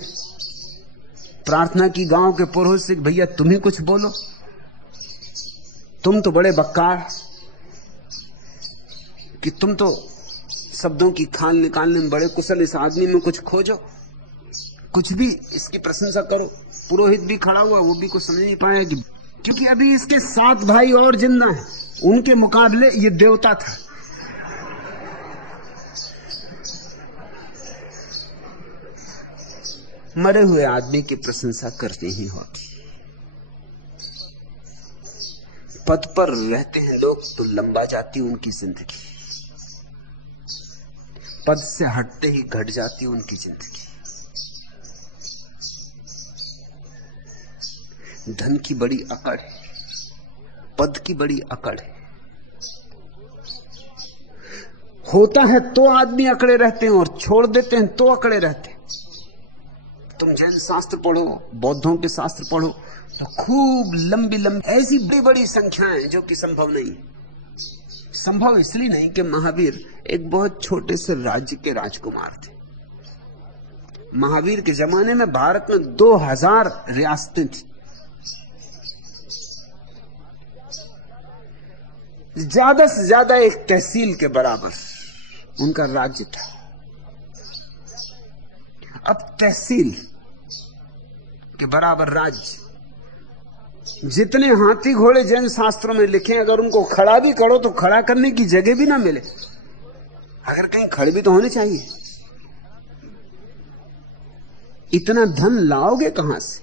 प्रार्थना की गांव के पुरोहित से, भैया तुम ही कुछ बोलो, तुम तो बड़े बक्कार कि तुम तो शब्दों की खाल निकालने में बड़े कुशल, इस आदमी में कुछ खोजो, कुछ भी इसकी प्रशंसा करो। पुरोहित भी खड़ा हुआ, वो भी कुछ समझ नहीं पाया कि क्योंकि अभी इसके 7 भाई और जिंदा हैं, उनके मुकाबले ये देवता था। मरे हुए आदमी की प्रशंसा करनी ही होती। पद पर रहते हैं लोग तो लंबा जाती उनकी जिंदगी, पद से हटते ही घट जाती उनकी जिंदगी। धन की बड़ी अकड़ है, पद की बड़ी अकड़ है। होता है तो आदमी अकड़े रहते हैं और छोड़ देते हैं तो अकड़े रहते हैं। तुम जैन शास्त्र पढ़ो, बौद्धों के शास्त्र पढ़ो तो खूब लंबी लंबी ऐसी बड़ी बड़ी संख्याएं जो कि संभव नहीं। संभव इसलिए नहीं कि महावीर एक बहुत छोटे से राज्य के राजकुमार थे। महावीर के जमाने में भारत में 2000 रियासतें थी, ज्यादा से ज्यादा एक तहसील के बराबर उनका राज्य था। अब तहसील के बराबर राज्य, जितने हाथी घोड़े जैन शास्त्रों में लिखे, अगर उनको खड़ा भी करो तो खड़ा करने की जगह भी ना मिले। अगर कहीं खड़े भी तो होने चाहिए। इतना धन लाओगे कहां से?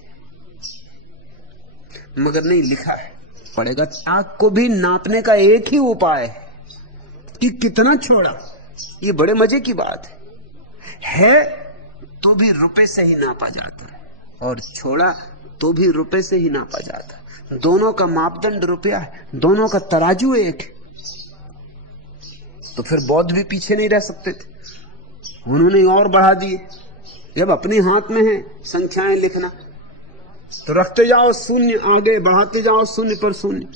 मगर नहीं, लिखा है पड़ेगा। आग को भी नापने का एक ही उपाय है कि कितना छोड़ा। ये बड़े मजे की बात है तो भी रुपए से ही नापा जाता है, और छोड़ा तो भी रुपए से ही नापा जाता है। दोनों का मापदंड रुपया है, दोनों का तराजू एक है। तो फिर बौद्ध भी पीछे नहीं रह सकते थे, उन्होंने और बढ़ा दिए। जब अपने हाथ में है संख्याएं लिखना तो रखते जाओ शून्य, आगे बढ़ाते जाओ शून्य पर शून्य।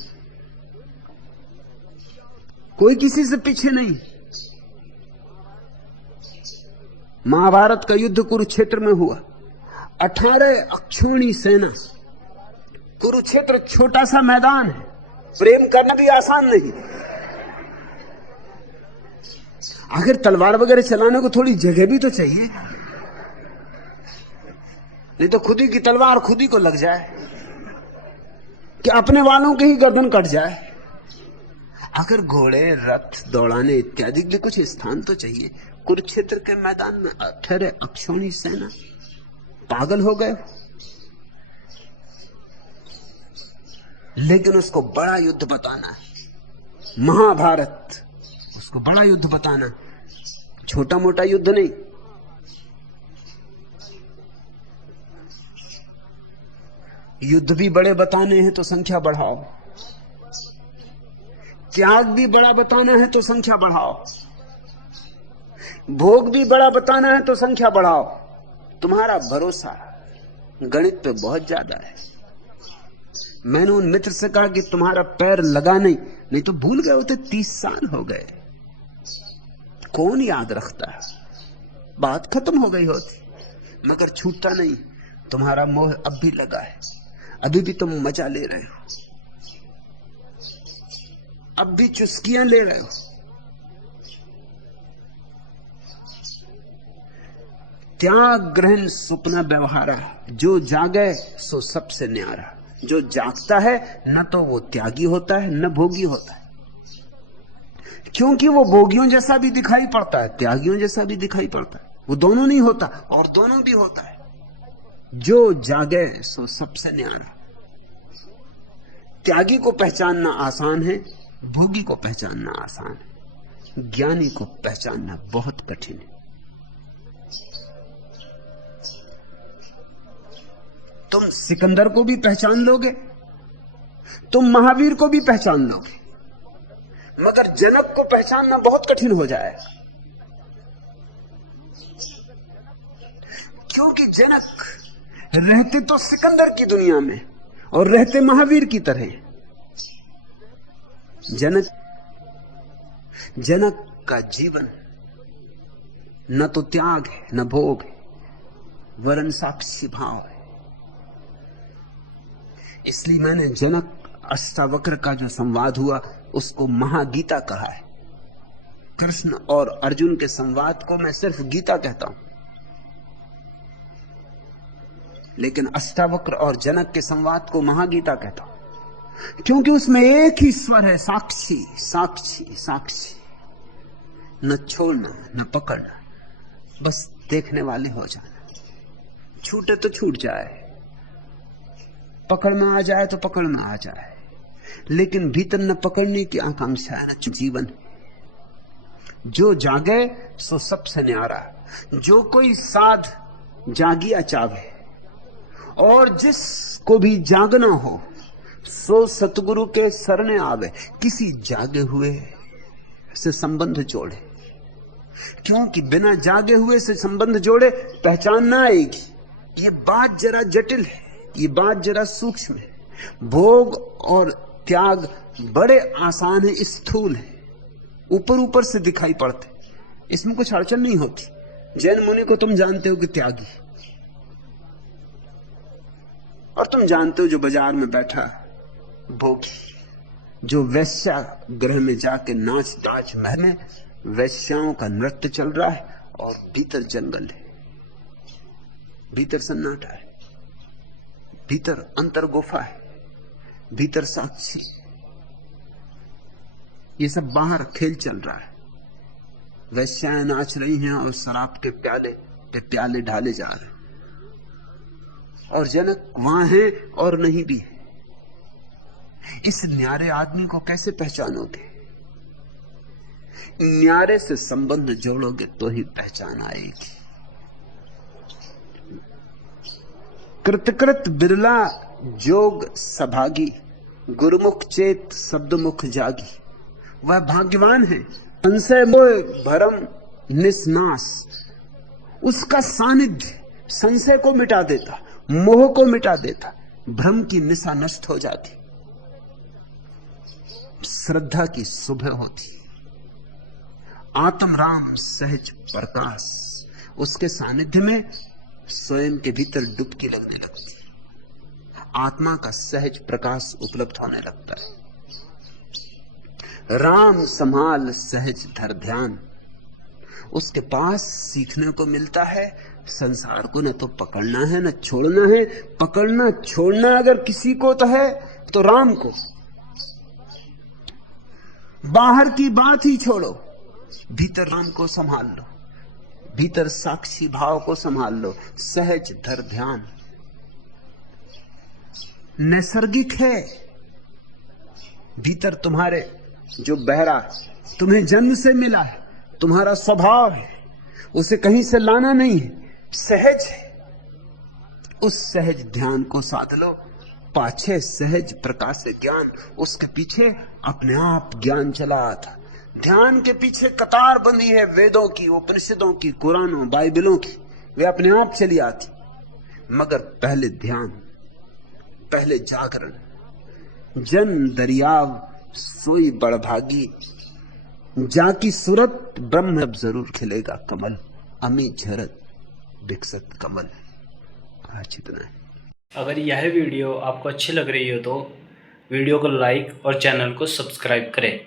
कोई किसी से पीछे नहीं। महाभारत का युद्ध कुरुक्षेत्र में हुआ, 18 अक्षौणी सेना। कुरुक्षेत्र छोटा सा मैदान है, प्रेम करना भी आसान नहीं। आखिर तलवार वगैरह चलाने को थोड़ी जगह भी तो चाहिए, नहीं तो खुद ही की तलवार खुद ही को लग जाए कि अपने वालों के ही गर्दन कट जाए। अगर घोड़े, रथ दौड़ाने इत्यादि के लिए कुछ स्थान तो चाहिए। कुरुक्षेत्र के मैदान में 18 अक्षौणी सेना, पागल हो गए। लेकिन उसको बड़ा युद्ध बताना है, महाभारत, उसको बड़ा युद्ध बताना, छोटा मोटा युद्ध नहीं। युद्ध भी बड़े बताने हैं तो संख्या बढ़ाओ, त्याग भी बड़ा बताना है तो संख्या बढ़ाओ, भोग भी बड़ा बताना है तो संख्या बढ़ाओ। तुम्हारा भरोसा गणित पे बहुत ज्यादा है। मैंने उन मित्र से कहा कि तुम्हारा पैर लगा नहीं तो भूल गए होते। 30 साल हो गए, कौन याद रखता है, बात खत्म हो गई होती। मगर छूटता नहीं, तुम्हारा मोह अब भी लगा है, अभी भी तुम मजा ले रहे हो, अब भी चुस्कियां ले रहे हो। त्याग ग्रहण सुपना व्यवहारा, जो जागे सो सबसे न्यारा। जो जागता है न तो वो त्यागी होता है न भोगी होता है, क्योंकि वो भोगियों जैसा भी दिखाई पड़ता है, त्यागियों जैसा भी दिखाई पड़ता है। वो दोनों नहीं होता और दोनों भी होता है। जो जागे सो सबसे न्यारा। त्यागी को पहचानना आसान है, भोगी को पहचानना आसान है, ज्ञानी को पहचानना बहुत कठिन है। तुम सिकंदर को भी पहचान लोगे, तुम महावीर को भी पहचान लोगे, मगर जनक को पहचानना बहुत कठिन हो जाएगा। क्योंकि जनक रहते तो सिकंदर की दुनिया में और रहते महावीर की तरह। जनक का जीवन न तो त्याग है न भोग है, वरन साक्षी भाव है। इसलिए मैंने जनक अष्टावक्र का जो संवाद हुआ उसको महागीता कहा है। कृष्ण और अर्जुन के संवाद को मैं सिर्फ गीता कहता हूं, लेकिन अष्टावक्र और जनक के संवाद को महागीता कहता हूं, क्योंकि उसमें एक ही स्वर है, साक्षी साक्षी साक्षी। न छोड़ना न पकड़ना, बस देखने वाले हो जाना। छूटे तो छूट जाए, पकड़ में आ जाए तो पकड़ में आ जाए, लेकिन भीतर न पकड़ने की आकांक्षा है, न जीवन। जो जागे सो सबसे न्यारा। जो कोई साध जागिया चावे, और जिसको भी जागना हो सो सतगुरु के शरणे आवे। किसी जागे हुए से संबंध जोड़े, क्योंकि बिना जागे हुए से संबंध जोड़े पहचान ना आएगी। ये बात जरा जटिल है, ये बात जरा सूक्ष्म है। भोग और त्याग बड़े आसान है, स्थूल है, ऊपर ऊपर से दिखाई पड़ते, इसमें कुछ अड़चन नहीं होती। जैन मुनि को तुम जानते हो कि त्यागी, और तुम जानते हो जो बाजार में बैठा भोगी, जो वैश्या गृह में जाके नाच दाज महल में वैश्याओं का नृत्य चल रहा है, और भीतर जंगल है, भीतर सन्नाटा है, भीतर अंतर गुफा है, भीतर साक्षी। ये सब बाहर खेल चल रहा है। वैश्याएं नाच रही हैं और शराब के प्याले पे प्याले ढाले जा रहे हैं, और जनक वहां है और नहीं भी है। इस न्यारे आदमी को कैसे पहचानोगे? न्यारे से संबंध जोड़ोगे तो ही पहचान आएगी। कृतकृत बिरला जोग सभागी, गुरुमुख चेत शब्दमुख जागी। वह भाग्यवान है। संशय मोह भरम निस्नाश, उसका सानिध्य संशय को मिटा देता, मोह को मिटा देता, भ्रम की निशा नष्ट हो जाती, श्रद्धा की सुबह होती। आत्म राम सहज प्रकाश, उसके सानिध्य में स्वयं के भीतर डुबकी लगने लगती, आत्मा का सहज प्रकाश उपलब्ध होने लगता है। राम संभाल सहज धर ध्यान, उसके पास सीखने को मिलता है। संसार को न तो पकड़ना है न छोड़ना है। पकड़ना छोड़ना अगर किसी को तो है तो राम को। बाहर की बात ही छोड़ो, भीतर राम को संभाल लो, भीतर साक्षी भाव को संभाल लो। सहज धर ध्यान नैसर्गिक है। भीतर तुम्हारे जो बहरा तुम्हें जन्म से मिला है, तुम्हारा स्वभाव है, उसे कहीं से लाना नहीं है, सहज है। उस सहज ध्यान को साध लो। पाछे सहज प्रकाश ज्ञान, उसके पीछे अपने आप ज्ञान चला आता। ध्यान के पीछे कतार बंधी है वेदों की, उपनिषदों की, कुरानों, बाइबलों की, वे अपने आप चली आती। मगर पहले ध्यान, पहले जागरण। जन दरियाव सोई बड़भागी, जाकी सूरत ब्रह्म अब जरूर खिलेगा कमल। अमी झरत विकसत कमल। आज इतना है। अगर यह वीडियो आपको अच्छी लग रही हो तो वीडियो को लाइक और चैनल को सब्सक्राइब करें।